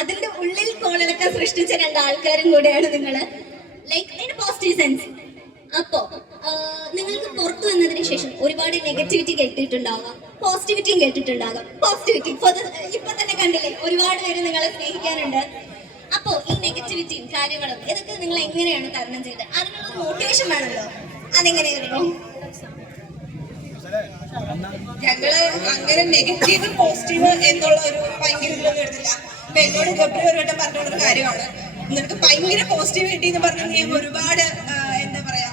അതിന്റെ ഉള്ളിൽ കോളിളക്കം സൃഷ്ടിച്ച 2 ആൾക്കാരും കൂടെയാണ് നിങ്ങള്. ലൈക്ക് അതിന്റെ പോസിറ്റീവ് സെൻസ്. അപ്പോ നിങ്ങൾക്ക് പുറത്തു വന്നതിന് ശേഷം ഒരുപാട് നെഗറ്റിവിറ്റി കേട്ടിട്ടുണ്ടാവാം. പോസിറ്റിവിറ്റിയും കേട്ടിട്ടുണ്ടാകും. പോസിറ്റിവിറ്റി ഇപ്പൊ തന്നെ കണ്ടില്ലേ, ഒരുപാട് പേര് നിങ്ങളെ സ്നേഹിക്കാനുണ്ട്. അപ്പോ ഈ നെഗറ്റിവിറ്റിയും കാര്യങ്ങളും ഇതൊക്കെ നിങ്ങൾ എങ്ങനെയാണ് തരണം ചെയ്തത്? അതിനുള്ള മോട്ടിവേഷൻ വേണമല്ലോ, അതെങ്ങനെയായിരുന്നു? ഞങ്ങള് അങ്ങനെ നെഗറ്റീവ് പോസിറ്റീവ് എന്നുള്ള ഒരു ഭയങ്കര ഇതിലൊന്നും എടുത്തില്ല. അപ്പൊ എന്നോട് ഗബ്രി ഒരു വട്ടം പറഞ്ഞുകൊണ്ടൊരു കാര്യമാണ്, നിനക്ക് ഭയങ്കര പോസിറ്റീവ് കിട്ടി എന്ന് പറഞ്ഞാൽ നീ ഒരുപാട് എന്താ പറയാ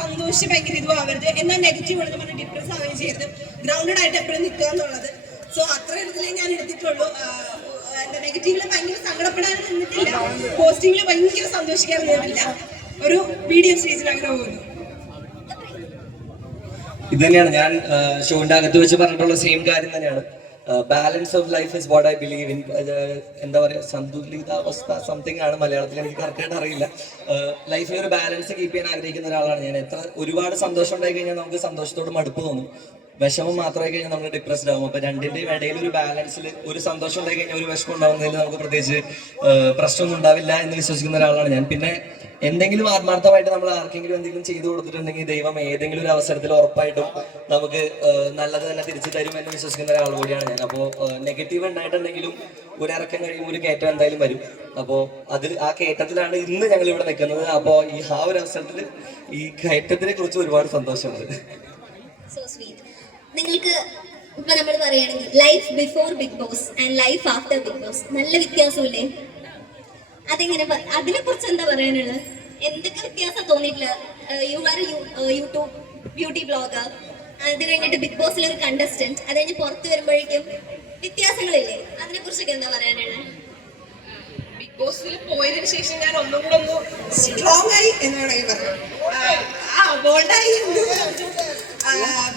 സന്തോഷിച്ച് ഭയങ്കര ഇതും ആവരുത്, എന്നാൽ നെഗറ്റീവ് ഉള്ളത് പറഞ്ഞ് ഡിപ്രസ് ആവുകയും ചെയ്യരുത്, ഗ്രൗണ്ടഡ് ആയിട്ട് എപ്പോഴും നിൽക്കുക എന്നുള്ളത്. സോ അത്ര ഇതിലേ ഞാൻ എടുത്തിട്ടുള്ളൂ. എന്താ നെഗറ്റീവില് ഭയങ്കര സങ്കടപ്പെടാൻ നിന്നിട്ടില്ല, പോസിറ്റീവില് ഭയങ്കര സന്തോഷിക്കാൻ നിന്നിട്ടില്ല. ഒരു മീഡിയം സ്റ്റേജിൽ അങ്ങനെ പോകുന്നു. ഇത് തന്നെയാണ് ഞാൻ ഷോന്റെ അകത്ത് വെച്ച് പറഞ്ഞിട്ടുള്ള സെയിം കാര്യം തന്നെയാണ്. Balance of life is what I believe in. എന്താ പറയുക, സന്തുലിതാവസ്ഥ സംതിങ് ആണ് മലയാളത്തിൽ, എനിക്ക് കറക്റ്റായിട്ട് അറിയില്ല. ലൈഫിൽ ഒരു ബാലൻസ് കീപ്പ് ചെയ്യാൻ ആഗ്രഹിക്കുന്ന ഒരാളാണ് ഞാൻ. ഒരുപാട് സന്തോഷം ഉണ്ടായി കഴിഞ്ഞാൽ നമുക്ക് സന്തോഷത്തോട് മടുപ്പ് തോന്നും, വിഷമം മാത്രമായി കഴിഞ്ഞാൽ നമ്മൾ ഡിപ്രസ്ഡ് ആകും. അപ്പൊ രണ്ടിന്റെയും ഇടയിൽ ഒരു ബാലൻസിൽ ഒരു സന്തോഷം ഉണ്ടായി കഴിഞ്ഞാൽ ഒരു വിഷമം ഉണ്ടാകുന്നതിൽ നമുക്ക് പ്രത്യേകിച്ച് പ്രശ്നമൊന്നും ഉണ്ടാവില്ല എന്ന് വിശ്വസിക്കുന്ന ഒരാളാണ് ഞാൻ. പിന്നെ എന്തെങ്കിലും ആത്മാർത്ഥമായിട്ട് നമ്മൾ ആർക്കെങ്കിലും എന്തെങ്കിലും ചെയ്തു കൊടുത്തിട്ടുണ്ടെങ്കിൽ ദൈവം ഏതെങ്കിലും ഒരു അവസരത്തിൽ ഉറപ്പായിട്ടും നമുക്ക് നല്ലത് തന്നെ തിരിച്ചു തരും എന്ന് വിശ്വസിക്കുന്ന ഒരാൾ കൂടിയാണ് ഞാൻ. അപ്പോൾ നെഗറ്റീവ് ഉണ്ടായിട്ടുണ്ടെങ്കിലും ഒരിറക്കം കഴിയുമ്പോൾ ഒരു കയറ്റം എന്തായാലും വരും. അപ്പോൾ ആ കയറ്റത്തിലാണ് ഇന്ന് ഞങ്ങൾ ഇവിടെ നിൽക്കുന്നത്. അപ്പോൾ ആ ഒരു അവസരത്തിൽ ഈ കയറ്റത്തിനെ കുറിച്ച് ഒരുപാട് സന്തോഷമുണ്ട്. നിങ്ങൾക്ക് ഇപ്പൊ നമ്മൾ പറയുകയാണെങ്കിൽ life before Bigg Boss and life after Bigg Boss നല്ല വ്യത്യാസമില്ലേ? അതെങ്ങനെ, അതിനെ കുറിച്ച് എന്താ പറയാനുള്ളത്? എന്തൊക്കെ വ്യത്യാസം തോന്നിയിട്ടില്ല? You are YouTube beauty blogger, അത് കഴിഞ്ഞിട്ട് ബിഗ് ബോസിലെ ഒരു കണ്ടസ്റ്റന്റ്, അത് കഴിഞ്ഞ് പുറത്ത് വരുമ്പോഴേക്കും വ്യത്യാസങ്ങളില്ലേ? അതിനെ കുറിച്ചൊക്കെ എന്താ പറയാനുള്ളത്? ബിഗ് ബോസിൽ പോയതിനു ശേഷം ഞാൻ ഒന്നും കൂടെ ഒന്ന് സ്ട്രോങ് ആയി എന്ന് വേണമെങ്കിൽ പറഞ്ഞു, ബോൾഡായി.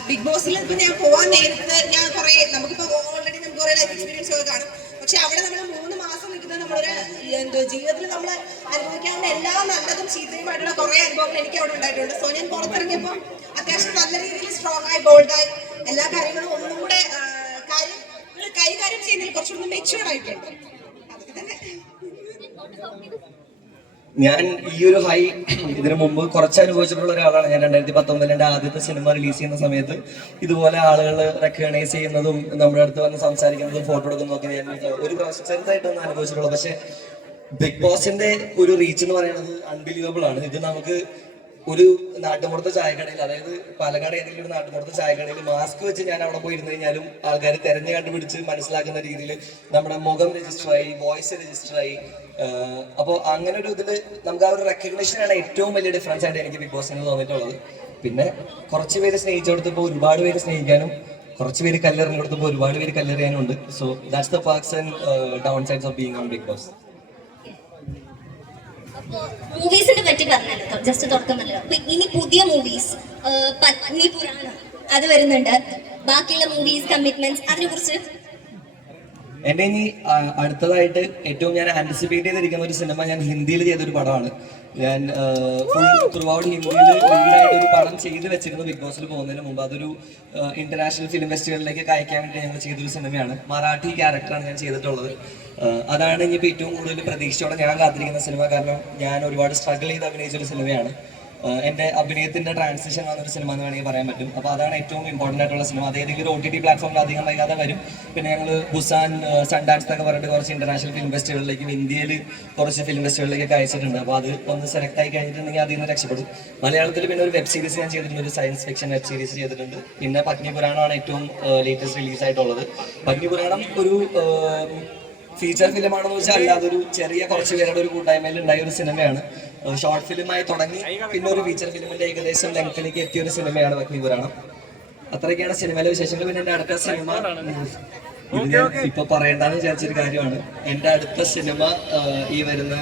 ബിഗ് ബോസിൽ ഇപ്പൊ ഞാൻ പോവാൻ നേരത്ത് ഞാൻ കുറെ, നമുക്കിപ്പോ ഓൾറെഡി നമുക്ക് കുറെ ലൈഫ് എക്സ്പീരിയൻസ് ഒക്കെ കാണും. പക്ഷെ അവിടെ നമ്മൾ 3 മാസം നിൽക്കുന്നത് നമ്മളൊരു ജീവിതത്തിൽ നമ്മൾ അനുഭവിക്കാവുന്ന എല്ലാ നല്ലതും ചീത്തയുമായിട്ടുള്ള കുറെ അനുഭവങ്ങൾ എനിക്ക് അവിടെ ഉണ്ടായിട്ടുണ്ട്. സോ ഞാൻ പുറത്തിറങ്ങിയപ്പോൾ അത്യാവശ്യം നല്ല രീതിയിൽ സ്ട്രോങ് ആയി, ബോൾഡായി, എല്ലാ കാര്യങ്ങളും ഒന്നും കൂടെ കൈകാര്യം ചെയ്യുന്നതിൽ കുറച്ചുകൂടി മെച്യൂർഡ് ആയിട്ടുണ്ട്. അതൊക്കെ തന്നെ. ഞാൻ ഈ ഒരു ഹൈ ഇതിനു മുമ്പ് കുറച്ച് അനുഭവിച്ചിട്ടുള്ള ഒരാളാണ് ഞാൻ. 2019 എൻ്റെ ആദ്യത്തെ സിനിമ റിലീസ് ചെയ്യുന്ന സമയത്ത് ഇതുപോലെ ആളുകൾ റെക്കഗ്നൈസ് ചെയ്യുന്നതും നമ്മുടെ അടുത്ത് വന്ന് സംസാരിക്കുന്നതും ഫോട്ടോ എടുക്കുന്നതും ഒക്കെ ഞാൻ ഒരു പ്രാവശ്യം ചെറുതായിട്ടൊന്നും അനുഭവിച്ചിട്ടുള്ളൂ. പക്ഷെ ബിഗ് ബോസിന്റെ ഒരു റീച്ച് എന്ന് പറയുന്നത് അൺബിലീവബിൾ ആണ്. ഇത് നമുക്ക് ഒരു നാട്ടുമ്പുറത്തെ ചായക്കടയിൽ, അതായത് പാലക്കാട് ഏതെങ്കിലും ഒരു നാട്ടുമ്പുറത്തെ ചായക്കടയിൽ മാസ്ക് വെച്ച് ഞാൻ അവിടെ പോയി ഇരുന്ന് കഴിഞ്ഞാലും ആൾക്കാർ തെരഞ്ഞു കണ്ടുപിടിച്ച് മനസ്സിലാക്കുന്ന രീതിയിൽ നമ്മുടെ മുഖം രജിസ്റ്ററായി, വോയിസ് രജിസ്റ്ററായി. അപ്പോൾ അങ്ങനെ ഒരു ഇതിൽ നമുക്ക് ആ ഒരു റെക്കഗ്നേഷനാണ് ഏറ്റവും വലിയ ഡിഫറൻസ് ആയിട്ട് എനിക്ക് ബിഗ് ബോസിന് തോന്നിയിട്ടുള്ളത്. പിന്നെ കുറച്ച് പേര് സ്നേഹിച്ചു കൊടുത്തപ്പോൾ ഒരുപാട് പേര് സ്നേഹിക്കാനും, കുറച്ച് പേര് കല്ലെറിഞ്ഞു കൊടുത്തപ്പോൾ ഒരുപാട് പേര് കല്ലെറിയാനും ഉണ്ട്. So that's the perks and downsides of being on big boss. മൂവീസിനെ പറ്റി പറഞ്ഞല്ലോ, ജസ്റ്റ് തുടക്കമല്ലോ. ഇനി പുതിയ മൂവീസ് പത്നി പുരാണം അത് വരുന്നുണ്ട്, ബാക്കിയുള്ള മൂവീസ്, കമ്മിറ്റ്മെന്റ്സ്, അതിനെ കുറിച്ച് എന്നെ ഇനി അടുത്തതായിട്ട് ഏറ്റവും ഞാൻ ആന്റിസിപ്പേറ്റ് ചെയ്തിരിക്കുന്ന ഒരു സിനിമ ഞാൻ ഹിന്ദിയിൽ ചെയ്തൊരു പടമാണ്. ഞാൻ ഫുൾ ത്രൂ ഔട്ട് ഹിന്ദിയിൽ ലീഡായിട്ട് ഒരു പടം ചെയ്ത് വെച്ചിരുന്നു ബിഗ് ബോസിൽ പോകുന്നതിന് മുമ്പ്. അതൊരു ഇന്റർനാഷണൽ ഫിലിം ഫെസ്റ്റിവലിലേക്ക് അയക്കാൻ വേണ്ടി ഞങ്ങൾ ചെയ്തൊരു സിനിമയാണ്. മറാഠി ക്യാരക്ടറാണ് ഞാൻ ചെയ്തിട്ടുള്ളത്. അതാണ് ഇനിയിപ്പോൾ ഏറ്റവും കൂടുതൽ പ്രതീക്ഷയോടെ ഞാൻ കാത്തിരിക്കുന്ന സിനിമ. കാരണം ഞാൻ ഒരുപാട് സ്ട്രഗിൾ ചെയ്ത് അഭിനയിച്ചൊരു സിനിമയാണ്. എൻ്റെ അഭിനയത്തിന്റെ ട്രാൻസിഷൻ വന്നൊരു സിനിമ എന്ന് വേണമെങ്കിൽ പറയാൻ പറ്റും. അപ്പോൾ അതാണ് ഏറ്റവും ഇമ്പോർട്ടൻ്റ് ആയിട്ടുള്ള സിനിമ. അത് ഏതെങ്കിലും OTT പ്ലാറ്റ്ഫോമിൽ അധികം വൈകാതെ വരും. പിന്നെ ഞങ്ങൾ ബുസാൻ, സൺഡാൻസ് എന്നൊക്കെ പറഞ്ഞിട്ട് കുറച്ച് ഇന്റർനാഷണൽ ഫിലിം ഫെസ്റ്റിവലിലേക്കും ഇന്ത്യയിൽ കുറച്ച് ഫിലിം ഫെസ്റ്റിവലിലേക്കൊക്കെ അയച്ചിട്ടുണ്ട്. അപ്പോൾ അത് ഒന്ന് സെലക്ട് ആയി കഴിഞ്ഞിട്ടുണ്ടെങ്കിൽ അതിൽ നിന്ന് രക്ഷപ്പെടും. മലയാളത്തിൽ പിന്നെ ഒരു വെബ് സീരീസ് ഞാൻ ചെയ്തിട്ടുണ്ട്, ഒരു സയൻസ് ഫിക്ഷൻ വെബ് സീരീസ് ചെയ്തിട്ടുണ്ട്. പിന്നെ പത്നി പുരാണമാണ് ഏറ്റവും ലേറ്റസ്റ്റ് റിലീസ് ആയിട്ടുള്ളത്. പത്നി പുരാണം ഒരു ഫീച്ചർ ഫിലിമാണെന്ന് വെച്ചാൽ അല്ല, അതൊരു ചെറിയ കുറച്ച് പേരുടെ ഒരു കൂട്ടായ്മയിൽ ഉണ്ടായ ഒരു സിനിമയാണ്. ഷോർട്ട് ഫിലിമായി തുടങ്ങി പിന്നെ ഒരു ഫീച്ചർ ഫിലിമിന്റെ ഏകദേശം ലെങ്ത്തിലേക്ക് എത്തിയ ഒരു സിനിമയാണ് പത്നി പുരാണം. അത്രയൊക്കെയാണ് സിനിമയിലെ വിശേഷങ്ങൾ. പിന്നെ എൻ്റെ അടുത്ത സിനിമ ഇത് ഞാൻ ഇപ്പൊ പറയേണ്ടെന്ന് വിചാരിച്ചൊരു കാര്യമാണ്. എൻ്റെ അടുത്ത സിനിമ ഈ വരുന്ന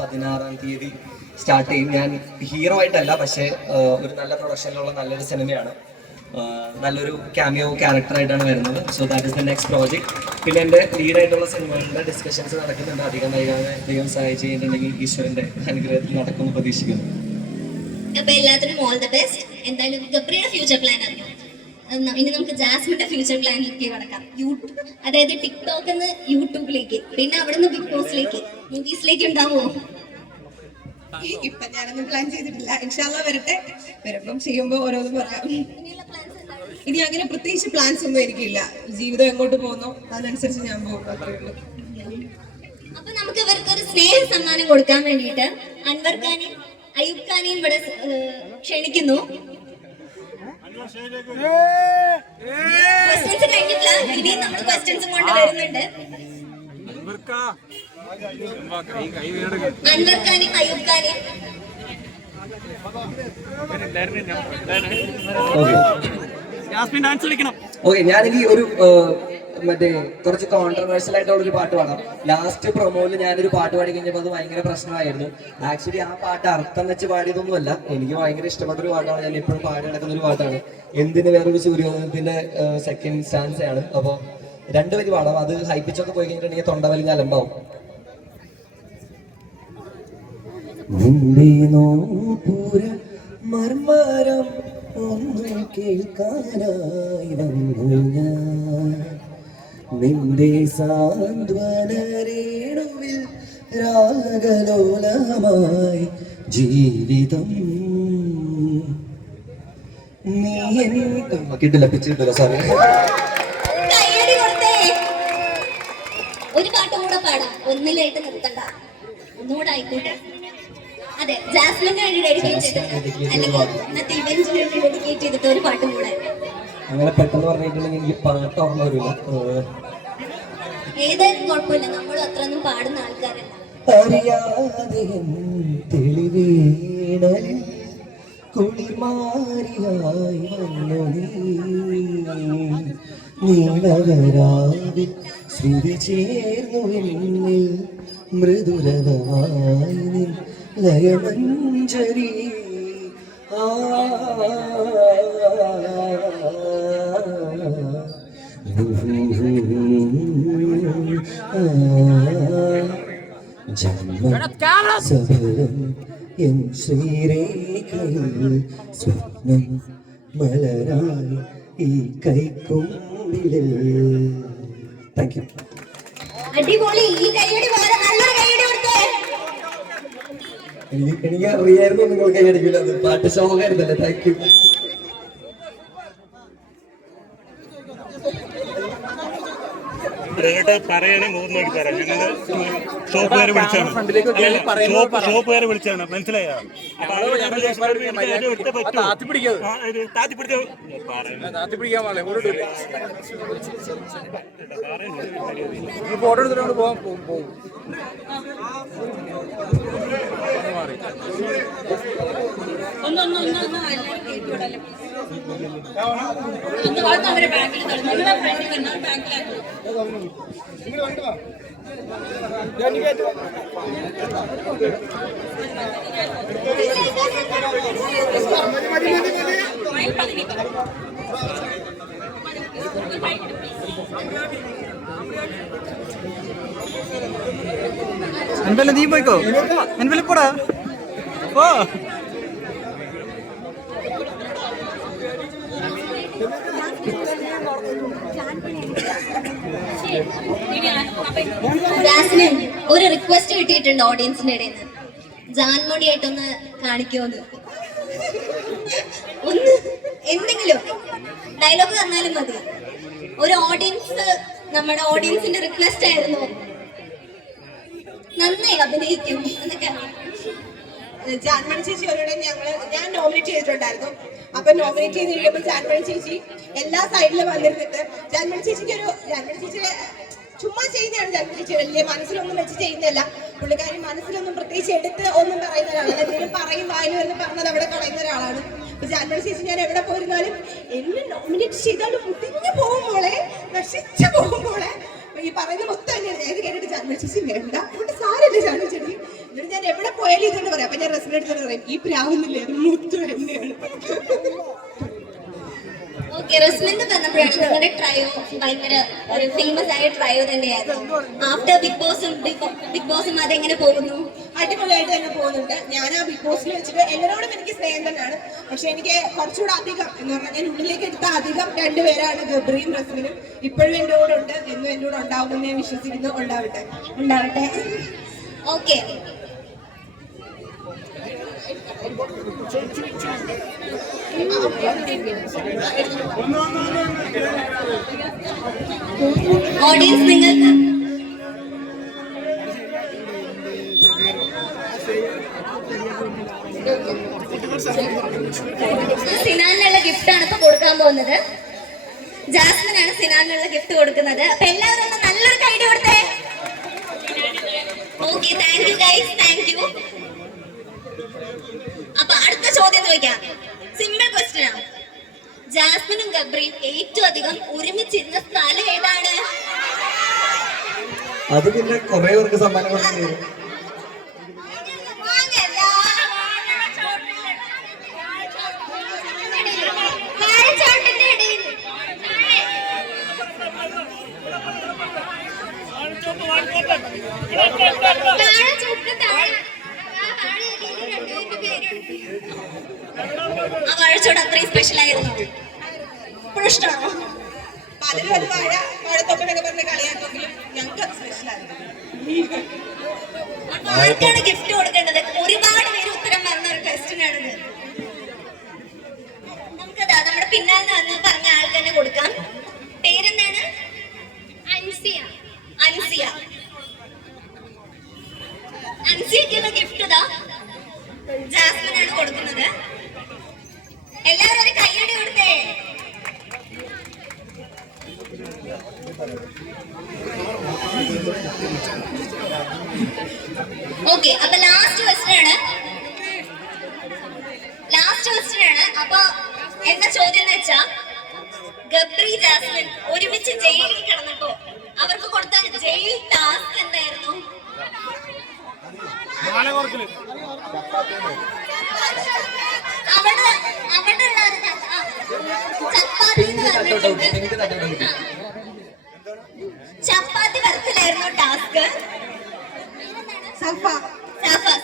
16-ാം തീയതി സ്റ്റാർട്ട് ചെയ്യും. ഞാൻ ഹീറോ ആയിട്ടല്ല, പക്ഷേ ഒരു നല്ല പ്രൊഡക്ഷനിലുള്ള നല്ലൊരു സിനിമയാണ്. നല്ലൊരു ക്യാമിയോ ക്യാരക്ടറായിട്ടാണ് വരുന്നത്. So that is the next project. പിന്നെ എൻ്റെ ലീഡായിട്ടുള്ള സിനിമകളുടെ ഡിസ്കഷൻസ് നടക്കുന്നുണ്ട്. അധികം സഹായം ചെയ്യുന്നുണ്ടെങ്കിൽ ഈശ്വരൻ്റെ അനുഗ്രഹത്തിൽ നടക്കുമെന്ന് പ്രതീക്ഷിക്കുന്നു. അപ്പൊ എല്ലാത്തിനും ഓൾ ദ ബെസ്റ്റ്. എന്തായാലും ഗബ്രിയുടെ ഫ്യൂച്ചർ പ്ലാൻ അറിയാം. ഇനി നമുക്ക് ജാസ്മിന്റെ ഫ്യൂച്ചർ പ്ലാനിലേക്ക് കടക്കാം. അതായത് ടിക്ടോക്ക് എന്ന് യൂട്യൂബിലേക്ക്, പിന്നെ അവിടെ നിന്ന് ബിഗ് ബോസിലേക്ക്, മൂവീസിലേക്ക് ഉണ്ടാവുമോ? ഇപ്പൊ ഞാനൊന്നും പ്ലാൻ ചെയ്തിട്ടില്ല. ഇൻഷാല്ലാ വരട്ടെ, വരുമ്പം ചെയ്യുമ്പോ ഓരോന്ന് പറയാം. ഇനിയുള്ള പ്ലാൻസ് എന്താണ്? ഇനി അങ്ങനെ പ്രത്യേകിച്ച് പ്ലാൻസ് ഒന്നും എനിക്കില്ല. ജീവിതം എങ്ങോട്ട് പോകുന്നോ അതിനനുസരിച്ച് ഞാൻ പോകും, അത്രേ ഉള്ളൂ. അപ്പൊ നമുക്ക് ഇവർക്ക് ഒരു സ്നേഹ സമ്മാനം കൊടുക്കാൻ വേണ്ടിയിട്ട് അൻവർ ഖാനെയും അയ്യൂബ് ഖാനെയും ഇവിടെ ക്ഷണിക്കുന്നു. ക്വസ്റ്റ്യൻസ് കഴിഞ്ഞിട്ടില്ല, ഇനിയും നമ്മൾ ക്വസ്റ്റ്യൻസ് കൊണ്ടുവരുന്നുണ്ട്. അൻവർ ഖാനെയും അയ്യൂബ് ഖാനെയും ഓക്കെ, ഞാനെങ്കിൽ ഒരു മറ്റേ കുറച്ച് കോൺട്രവേഴ്സ്യൽ ആയിട്ടുള്ള ഒരു പാട്ട് പാടാം. ലാസ്റ്റ് പ്രൊമോയിൽ ഞാനൊരു പാട്ട് പാടി കഴിഞ്ഞപ്പോൾ അത് ഭയങ്കര പ്രശ്നമായിരുന്നു. ആക്ച്വലി ആ പാട്ട് അർത്ഥം വെച്ച് പാടിയതൊന്നുമല്ല, എനിക്ക് ഭയങ്കര ഇഷ്ടപ്പെട്ടൊരു പാട്ടാണ്. ഞാൻ ഇപ്പോഴും പാടി നടക്കുന്ന ഒരു പാട്ടാണ്. എന്തിന് വേറൊരു സൂര്യോദയത്തിന്റെ സെക്കൻഡ് സ്റ്റാൻസ് ആണ്. അപ്പോൾ 2 വരി പാടാം. അത് ഹൈപ്പിച്ചൊക്കെ പോയി കഴിഞ്ഞിട്ടുണ്ടെങ്കിൽ തൊണ്ടവലി അലമ്പാവും. നിന്റെ നോപുര മർമരം ഒന്നും കേൾക്കാനായി വന്നു ഞാൻ, നിന്റെ സാന്ത്വനരേണുവിൽ രാഗലോലമായി ജീവിതം. നീ കിട്ടില്ല, പിച്ച് കിട്ടില്ല, സോറി. കയ്യടി കൊടുത്തേ. ഒരു പാട്ടും കൂടെ പാടാം, ഒന്നിലായിട്ട് നിർത്തണ്ട, ഒന്നുകൂടെ ആയിക്കോട്ടെ. അതെ, ജാസ്മിന് വേണ്ടി ഡെഡിക്കേറ്റ് ചെയ്തിട്ട്, അല്ലെങ്കിൽ ഇന്നത്തെ ഇവന്റിന് വേണ്ടി ഡെഡിക്കേറ്റ് ചെയ്തിട്ട് ഒരു പാട്ടും കൂടെ. അങ്ങനെ പെട്ടെന്ന് പറഞ്ഞിട്ടുണ്ടെങ്കിൽ എനിക്ക് പാട്ട് ഓർമ്മ വരില്ല. ഏതായാലും കുഴപ്പമില്ല, നമ്മൾ അത്രയൊന്നും പാടുന്ന ആൾക്കാരല്ല. അറിയാതെ തെളിവേണലിൽ കുളിമാരിയായി വന്നു നീലവരാവിൽ ശ്രുതി ചേർന്നു എന്നിൽ മൃദുലമായി നിൻ ലയമഞ്ജരി. ജന്മസഫലം എൻ ശ്രീരേഖയിൽ സ്വപ്നം മലരായി ഈ കൈക്കൊമ്പിളിൽ. Thank you. അടിപൊളി. ഈ കയ്യടി പോലെ നല്ലൊരു കയ്യടി കൊടുത്തേ. എനിക്ക് അറിയായിരുന്നു നിങ്ങൾ കൈയടിക്കില്ല, അത് പാട്ട് ശോകമായിരുന്നല്ലേ. Thank you. പറയണേ 3 മണിക്ക് തരാം. ഞങ്ങൾ ഷോപ്പുകാരെ വിളിച്ചാണ്, ഷോപ്പുകാരെ വിളിച്ചാണ്, മനസ്സിലായോ? ഫോട്ടോ എടുത്തിട്ട് പോകും. അവരെ ബാങ്കിൽ നിങ്ങളുടെ ഫ്രണ്ടിൽ വന്നാൽ ബാങ്കിലാക്കും. അൻപല്ല നീ പോയിക്കോ, അൻപല്ല പോടാ. ഓ ജാസ്മിൻ, ഒരു റിക്വസ്റ്റ് കിട്ടിയിട്ടുണ്ട് ഓഡിയൻസിന്റെ ഇടയിൽ നിന്ന്. ജാൻമോണിയായിട്ടൊന്ന് കാണിക്കുമെന്ന്. ഒന്ന് എന്തെങ്കിലും ഡയലോഗ് തന്നാലും മതി. ഒരു ഓഡിയൻസ്, നമ്മുടെ ഓഡിയൻസിന്റെ റിക്വസ്റ്റ് ആയിരുന്നു. നന്നായി അഭിനയിക്കും എന്നൊക്കെ. ജാൻമണി ചേച്ചി അവരോട് ഞാൻ നോമിനേറ്റ് ചെയ്തിട്ടുണ്ടായിരുന്നു. അപ്പൊ നോമിനേറ്റ് ചെയ്ത് കഴിയുമ്പോൾ ജാൻമണി ചേച്ചി എല്ലാ സൈഡിലും വന്നിരുന്നിട്ട് ജാൻമണി ചേച്ചിയെ ചുമ്മാ ചെയ്യുന്നതാണ്. ജാൻമണി ചേച്ചി വലിയ മനസ്സിലൊന്നും വെച്ച് ചെയ്യുന്നില്ല. പുള്ളിക്കാരി മനസ്സിലൊന്നും പ്രത്യേകിച്ച് എടുത്ത് ഒന്നും പറയുന്ന ഒരാളാണ്. എന്തെങ്കിലും പറയും വായിൽ വരുന്ന പറഞ്ഞത് അവിടെ കളയുന്ന ഒരാളാണ്. അപ്പൊ ജാൻമണി ചേച്ചി ഞാൻ എവിടെ പോയിരുന്നാലും എന്നെ നോമിനേറ്റ് ചെയ്താലും മുട്ടിഞ്ഞു പോകുമ്പോളെ, നശിച്ചു പോകുമ്പോളെ ഈ പറയുന്ന മൊത്തം തന്നെയാണ്. ഞാൻ കേട്ടിട്ട് ജാൻമണി ചേച്ചി വേണ്ട, അതുകൊണ്ട് സാരല്ലേ ജാൻമണി ചേച്ചി. എന്നിട്ട് ഞാൻ എവിടെ പോയാലും ഇതെന്ന് പറയാം. അപ്പൊ ഞാൻ റെസിഡന്റ് പറയും, ഈ പ്രാവുന്നില്ലേ, അത് മുത്തു തന്നെയാണ്. ഓക്കെ, റെസ്മെന്റ് പറഞ്ഞപ്പോഴാണ് നിങ്ങളുടെ ട്രയോ ഭയങ്കര ഒരു ഫേമസ് ആയ ട്രയോ തന്നെയായിരുന്നു. ആഫ്റ്റർ ബിഗ് ബോസും അതെങ്ങനെ പോകുന്നു? അടിപൊളിയായിട്ട് തന്നെ പോകുന്നുണ്ട്. ഞാൻ ആ ബിഗ് ബോസിൽ വെച്ചിട്ട് എല്ലാവരോടും എനിക്ക് സ്നേഹം തന്നെയാണ്. പക്ഷെ എനിക്ക് കുറച്ചുകൂടെ അധികം എന്ന് പറഞ്ഞാൽ ഞാൻ ഉള്ളിലേക്ക് എടുത്ത അധികം 2 പേരാണ് ഗബ്രിയും റസ്മിനും. ഇപ്പോഴും എൻ്റെ കൂടെ ഉണ്ട്, എന്നും എൻ്റെ കൂടെ ഉണ്ടാവുമെന്ന് ഞാൻ വിശ്വസിക്കുന്നു. ഉണ്ടാവട്ടെ. ഓക്കെ, ഓഡിയൻസ് നിങ്ങൾക്ക് സിനാനുള്ള ഗിഫ്റ്റാണ് ഇപ്പൊ കൊടുക്കാൻ പോകുന്നത്. ജാസ്മിനാണ് സിനാനുള്ള ഗിഫ്റ്റ് കൊടുക്കുന്നത്. അപ്പൊ എല്ലാവരും ഒന്ന് നല്ലൊരു കൈഡി കൊടുത്തേ. Okay, thank U guys, thank U. അപ്പൊ അടുത്ത ചോദ്യം ചോദിക്കാം. സിമ്പിൾ ക്വസ്റ്റ്യൻ ആണ്. ജാസ്മിനും ഗബ്രിയും ഏറ്റവും അധികം ഒരുമിച്ചിരുന്ന സ്ഥലം ഏതാണ്? അത് പിന്നെ കുറെ പേർക്ക് സമ്മാനം കൊടുക്കുന്നത്. ആ വാഴച്ചോട് അത്രയും സ്പെഷ്യൽ ആയിരുന്നു. ഇപ്പോഴും ഇഷ്ടമാണോ? അതിലൊരു വാഴത്തോപ്പനൊക്കെ പറഞ്ഞ് കളിയാക്കെങ്കിലും ഞങ്ങൾക്ക് അത് സ്പെഷ്യലായിരുന്നു. ആർക്കാണ് ഗിഫ്റ്റ് കൊടുക്കേണ്ടത്? ഒരുപാട് പേര് ഉത്തരം പറഞ്ഞ ഒരു ക്വസ്റ്റ്യൻ ആണിത്. നമുക്കതാ നമ്മുടെ പിന്നാലെ വന്ന് പറഞ്ഞ ആൾക്ക് തന്നെ കൊടുക്കാം. പേരെന്താണ്? അൻസിയ. അൻസിയ. അൻസിയക്കുള്ള ഗിഫ്റ്റ് ഇതാ ജാസ്മിനാണ് കൊടുക്കുന്നത്. എല്ലാവരും ഒരു കയ്യടി കൊടുത്തേ. ഓക്കെ, അപ്പൊ ലാസ്റ്റ് ക്വസ്റ്റ്യൻ ആണ്. അപ്പൊ എന്താ ചോദ്യം എന്ന് വെച്ചാ, ഗബ്രി ജാസ്മിൻ ഒരുമിച്ച് ജയിലിൽ കിടന്നപ്പോ അവർക്ക് കൊടുത്ത ജയിൽ ടാസ്ക് എന്തായിരുന്നു? അവിടെ ഉള്ള ഒരു ചപ്പാത്തി വരത്തിലായിരുന്നു ടാസ്ക്.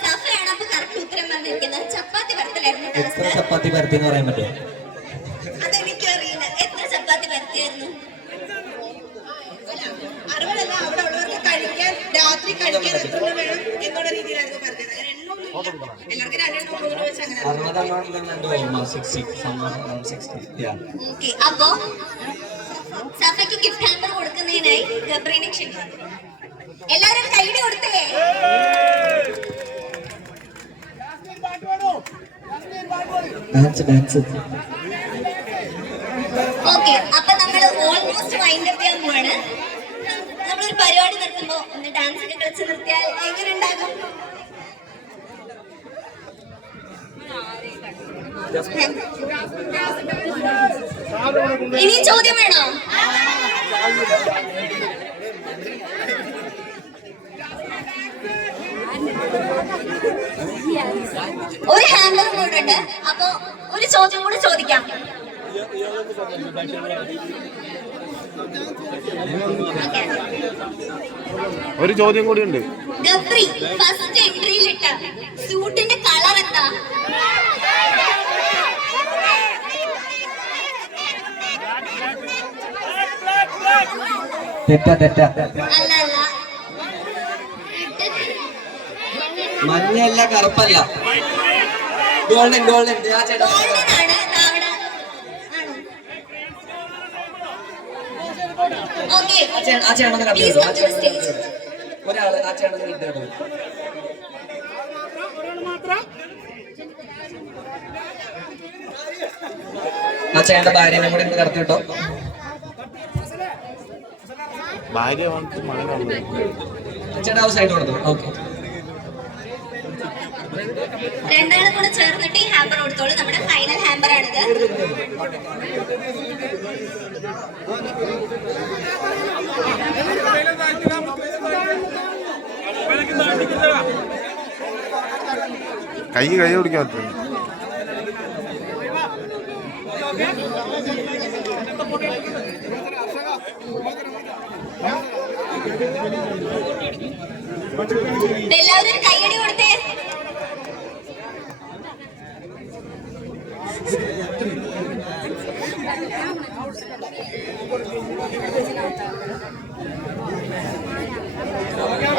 സഫയാണ് അപ്പൊ കറക്റ്റ് ഉത്തരം പറഞ്ഞിരിക്കുന്നത്. ചപ്പാത്തി വരത്തിലായിരുന്നു ടാസ്ക്. ചപ്പാത്തി പരത്തി എന്ന് പറയാൻ പറ്റുമോ? അതെനിക്കറിയില്ല. എത്ര ചപ്പാത്തി പരത്തിയായിരുന്നു? അറിവല്ല, അവിടെ ഉള്ളവർക്ക് കഴിക്കാൻ രാത്രി കഴിക്കാൻ എത്ര വേണം എന്നുള്ള രീതിയിലായിരുന്നു പറഞ്ഞത്. അങ്ങനെ എണ്ണൊന്നും എല്ലാവർക്കും 2 3 വെച്ച് അങ്ങനെ. ഓക്കെ, അപ്പൊ സഫയ്ക്ക് ഗിഫ്റ്റ് ഹാമ്പർ കൊടുക്കുന്നതിനായി ഗബ്രീനെ ക്ഷണിക്കുന്നു. എല്ലാവരും കൈഡി കൊടുത്തേ. ഓക്കെ, അപ്പൊ നമ്മൾ ഓൾമോസ്റ്റ് വൈൻഡ് അപ്പ് ചെയ്യാൻ പോവാണ്. നമ്മളൊരു പരിപാടി നടത്തുമ്പോ ഒന്ന് ഡാൻസ് ഒക്കെ കളിച്ച് നിർത്തിയാൽ എങ്ങനെ ഉണ്ടാകും? ഇനിയും ചോദ്യം വേണോ? ഒരു ഹാമ്പർ കൂടെ ഉണ്ട്. അപ്പൊ ഒരു ചോദ്യം കൂടെ ചോദിക്കാം. ഒരു ചോദ്യം കൂടി ഉണ്ട്. ഗബ്രി ഫസ്റ്റ് എൻട്രിയിലിട്ട സൂട്ടിന്റെ കളർ എന്താ? അല്ല അല്ല, മഞ്ഞല്ല, കറുപ്പല്ല, ഗോൾഡൻ. ഗോൾഡൻ ആണ്. അവിടെ ഓക്കെ, ആ ചേട്ടനെ കണ്ടു. സ്റ്റേജ്. ഒരാള് ആ ചേട്ടനെ കിട്ടും. ആ ചേട്ടന്റെ ഭാര്യനെ കൂടി ഇന്ന് കടത്തിട്ടോ. ഭാര്യ വന്നിട്ട് മകനാണ്. ചേട്ടാ സൈഡ് കൊടുത്തു. ഓക്കെ, രണ്ടാളും കൂടെ ചേർന്നിട്ട് ഈ ഹാമ്പർ കൊടുത്തോളൂ. നമ്മുടെ ഫൈനൽ ഹാമ്പർ ആണിത്. കൈ പിടിക്കാൻ പറ്റും. എല്ലാവരും കൈയടി കൊടുത്തേ.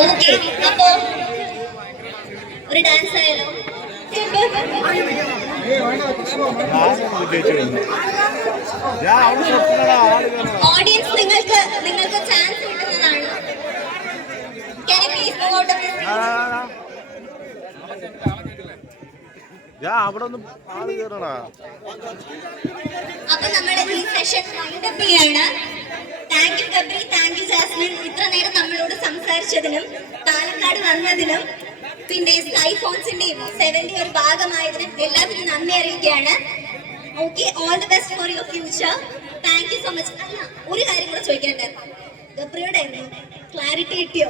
ഓക്കെ, അപ്പോ ഒരു ഡാൻസ് ആയാലോ? ഓഡിയൻസ് നിങ്ങൾക്ക് ചാൻസ് കിട്ടുന്നതാണ്. Can you please move out of this? അവിടെ ഒന്നും ആള് കയറണാ. അപ്പൊ നമ്മുടെ ഈ സെഷൻ വൈൻഡപ്പ് ചെയ്യാണ്. Thank you Gabri, thank you Jasmine, ഇത്ര നേരം നമ്മളോട് സംസാരിച്ചതിനും പാലക്കാട് വന്നതിനും പിന്നെ സ്കൈ ഫോൺസിന്റെയും 7ന്റെ ഒരു ഭാഗമായതിനും എല്ലാത്തിനും നന്ദി അറിയിക്കുകയാണ്. Okay, all the best for your future. Thank you so much. അല്ല, ഒരു കാര്യം കൂടെ ചോദിക്കണ്ടായിരുന്നു. ഗബ്രിയുടെ ക്ലാരിറ്റി കിട്ടിയോ?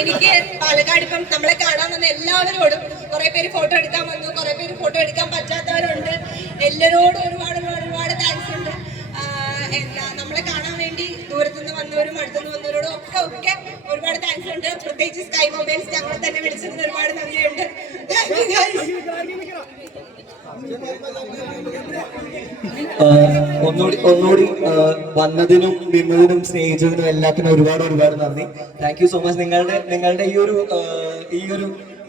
എനിക്ക് പാലക്കാട് ഇപ്പം നമ്മളെ കാണാൻ വന്ന എല്ലാവരോടും കുറെ പേര് ഫോട്ടോ എടുക്കാൻ വന്നു, കുറെ പേര് ഫോട്ടോ എടുക്കാൻ പറ്റാത്തവരുണ്ട്. എല്ലാവരോടും ഒരുപാട് താങ്ക്സ് ഉണ്ട്. നമ്മളെ കാണാൻ വേണ്ടി ദൂരത്തുനിന്ന് വന്നവരും അടുത്തുനിന്ന് വന്നവരോടും ഒക്കെ ഒരുപാട് താങ്ക്സ് ഉണ്ട്. പ്രത്യേകിച്ച് സ്കൈ മൊബൈൽസ് ഞങ്ങളെ തന്നെ വിളിച്ചതിന് ഒരുപാട് നന്ദിയുണ്ട്. ഒന്നുകൂടി വന്നതിനും നിന്നതിനും സ്നേഹിച്ചതിനും എല്ലാത്തിനും ഒരുപാട് നന്ദി. Thank you so much. നിങ്ങളുടെ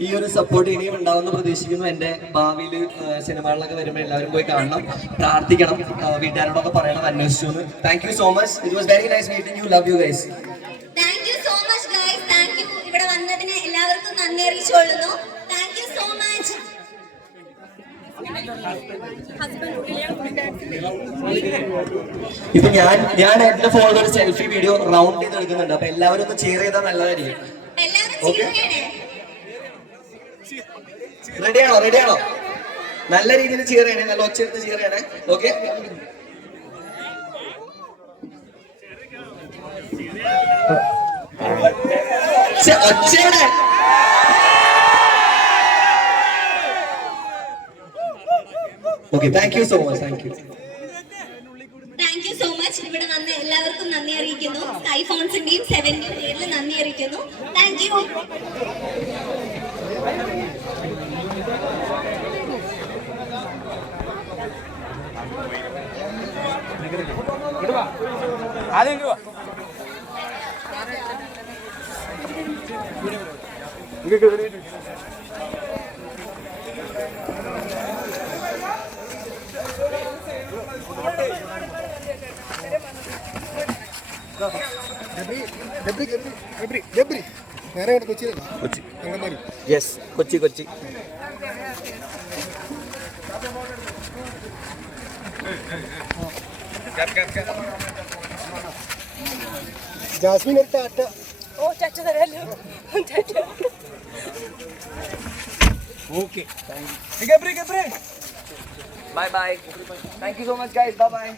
ഈ ഒരു സപ്പോർട്ട് ഇനിയും ഉണ്ടാവുമെന്ന് പ്രതീക്ഷിക്കുന്നു. എന്റെ ഭാവിയിൽ സിനിമകളിലൊക്കെ വരുമ്പോൾ എല്ലാവരും പോയി കാണണം, പ്രാർത്ഥിക്കണം, വീട്ടുകാരോടൊക്കെ പറയണം, അന്വേഷിച്ചു. Thank you so much. It was very nice meeting you. Love you guys. Thank you so much guys. Thank you. ഇവിടെ വന്നതിന് എല്ലാവർക്കും നന്ദി അറിയിച്ചുകൊള്ളുന്നു. Thank you so much. ഇപ്പൊ ഞാൻ എന്റെ ഫോണിൽ ഒരു സെൽഫി വീഡിയോ റൗണ്ട് ചെയ്ത് എടുക്കുന്നുണ്ട്. അപ്പൊ എല്ലാവരും ഒന്ന് ചെയർ ചെയ്താൽ നല്ലതായിരിക്കും. റെഡിയാണോ? നല്ല രീതിയിൽ ചെയർ ചെയ്യണേ, നല്ല ഒച്ചയെടുത്ത് ചെയർ ചെയ്യണേ. ഓക്കെ, ഒച്ചയുടെ okay. Thank you so much. Thank you so much. ഇവിടെ വന്ന എല്ലാവർക്കും നന്ദി അറിയിക്കുന്നു. സ്കൈ ഫോൺസിന്റെയും 7ന്റെയും പേരിൽ നന്ദി അറിയിക്കുന്നു. Thank you. നേരെ കൊച്ചി. യെസ്, കൊച്ചി. ജാസ്മിൻ ഒരു Tata. Okay, Gabri. Bye. Thank you so much guys. Bye.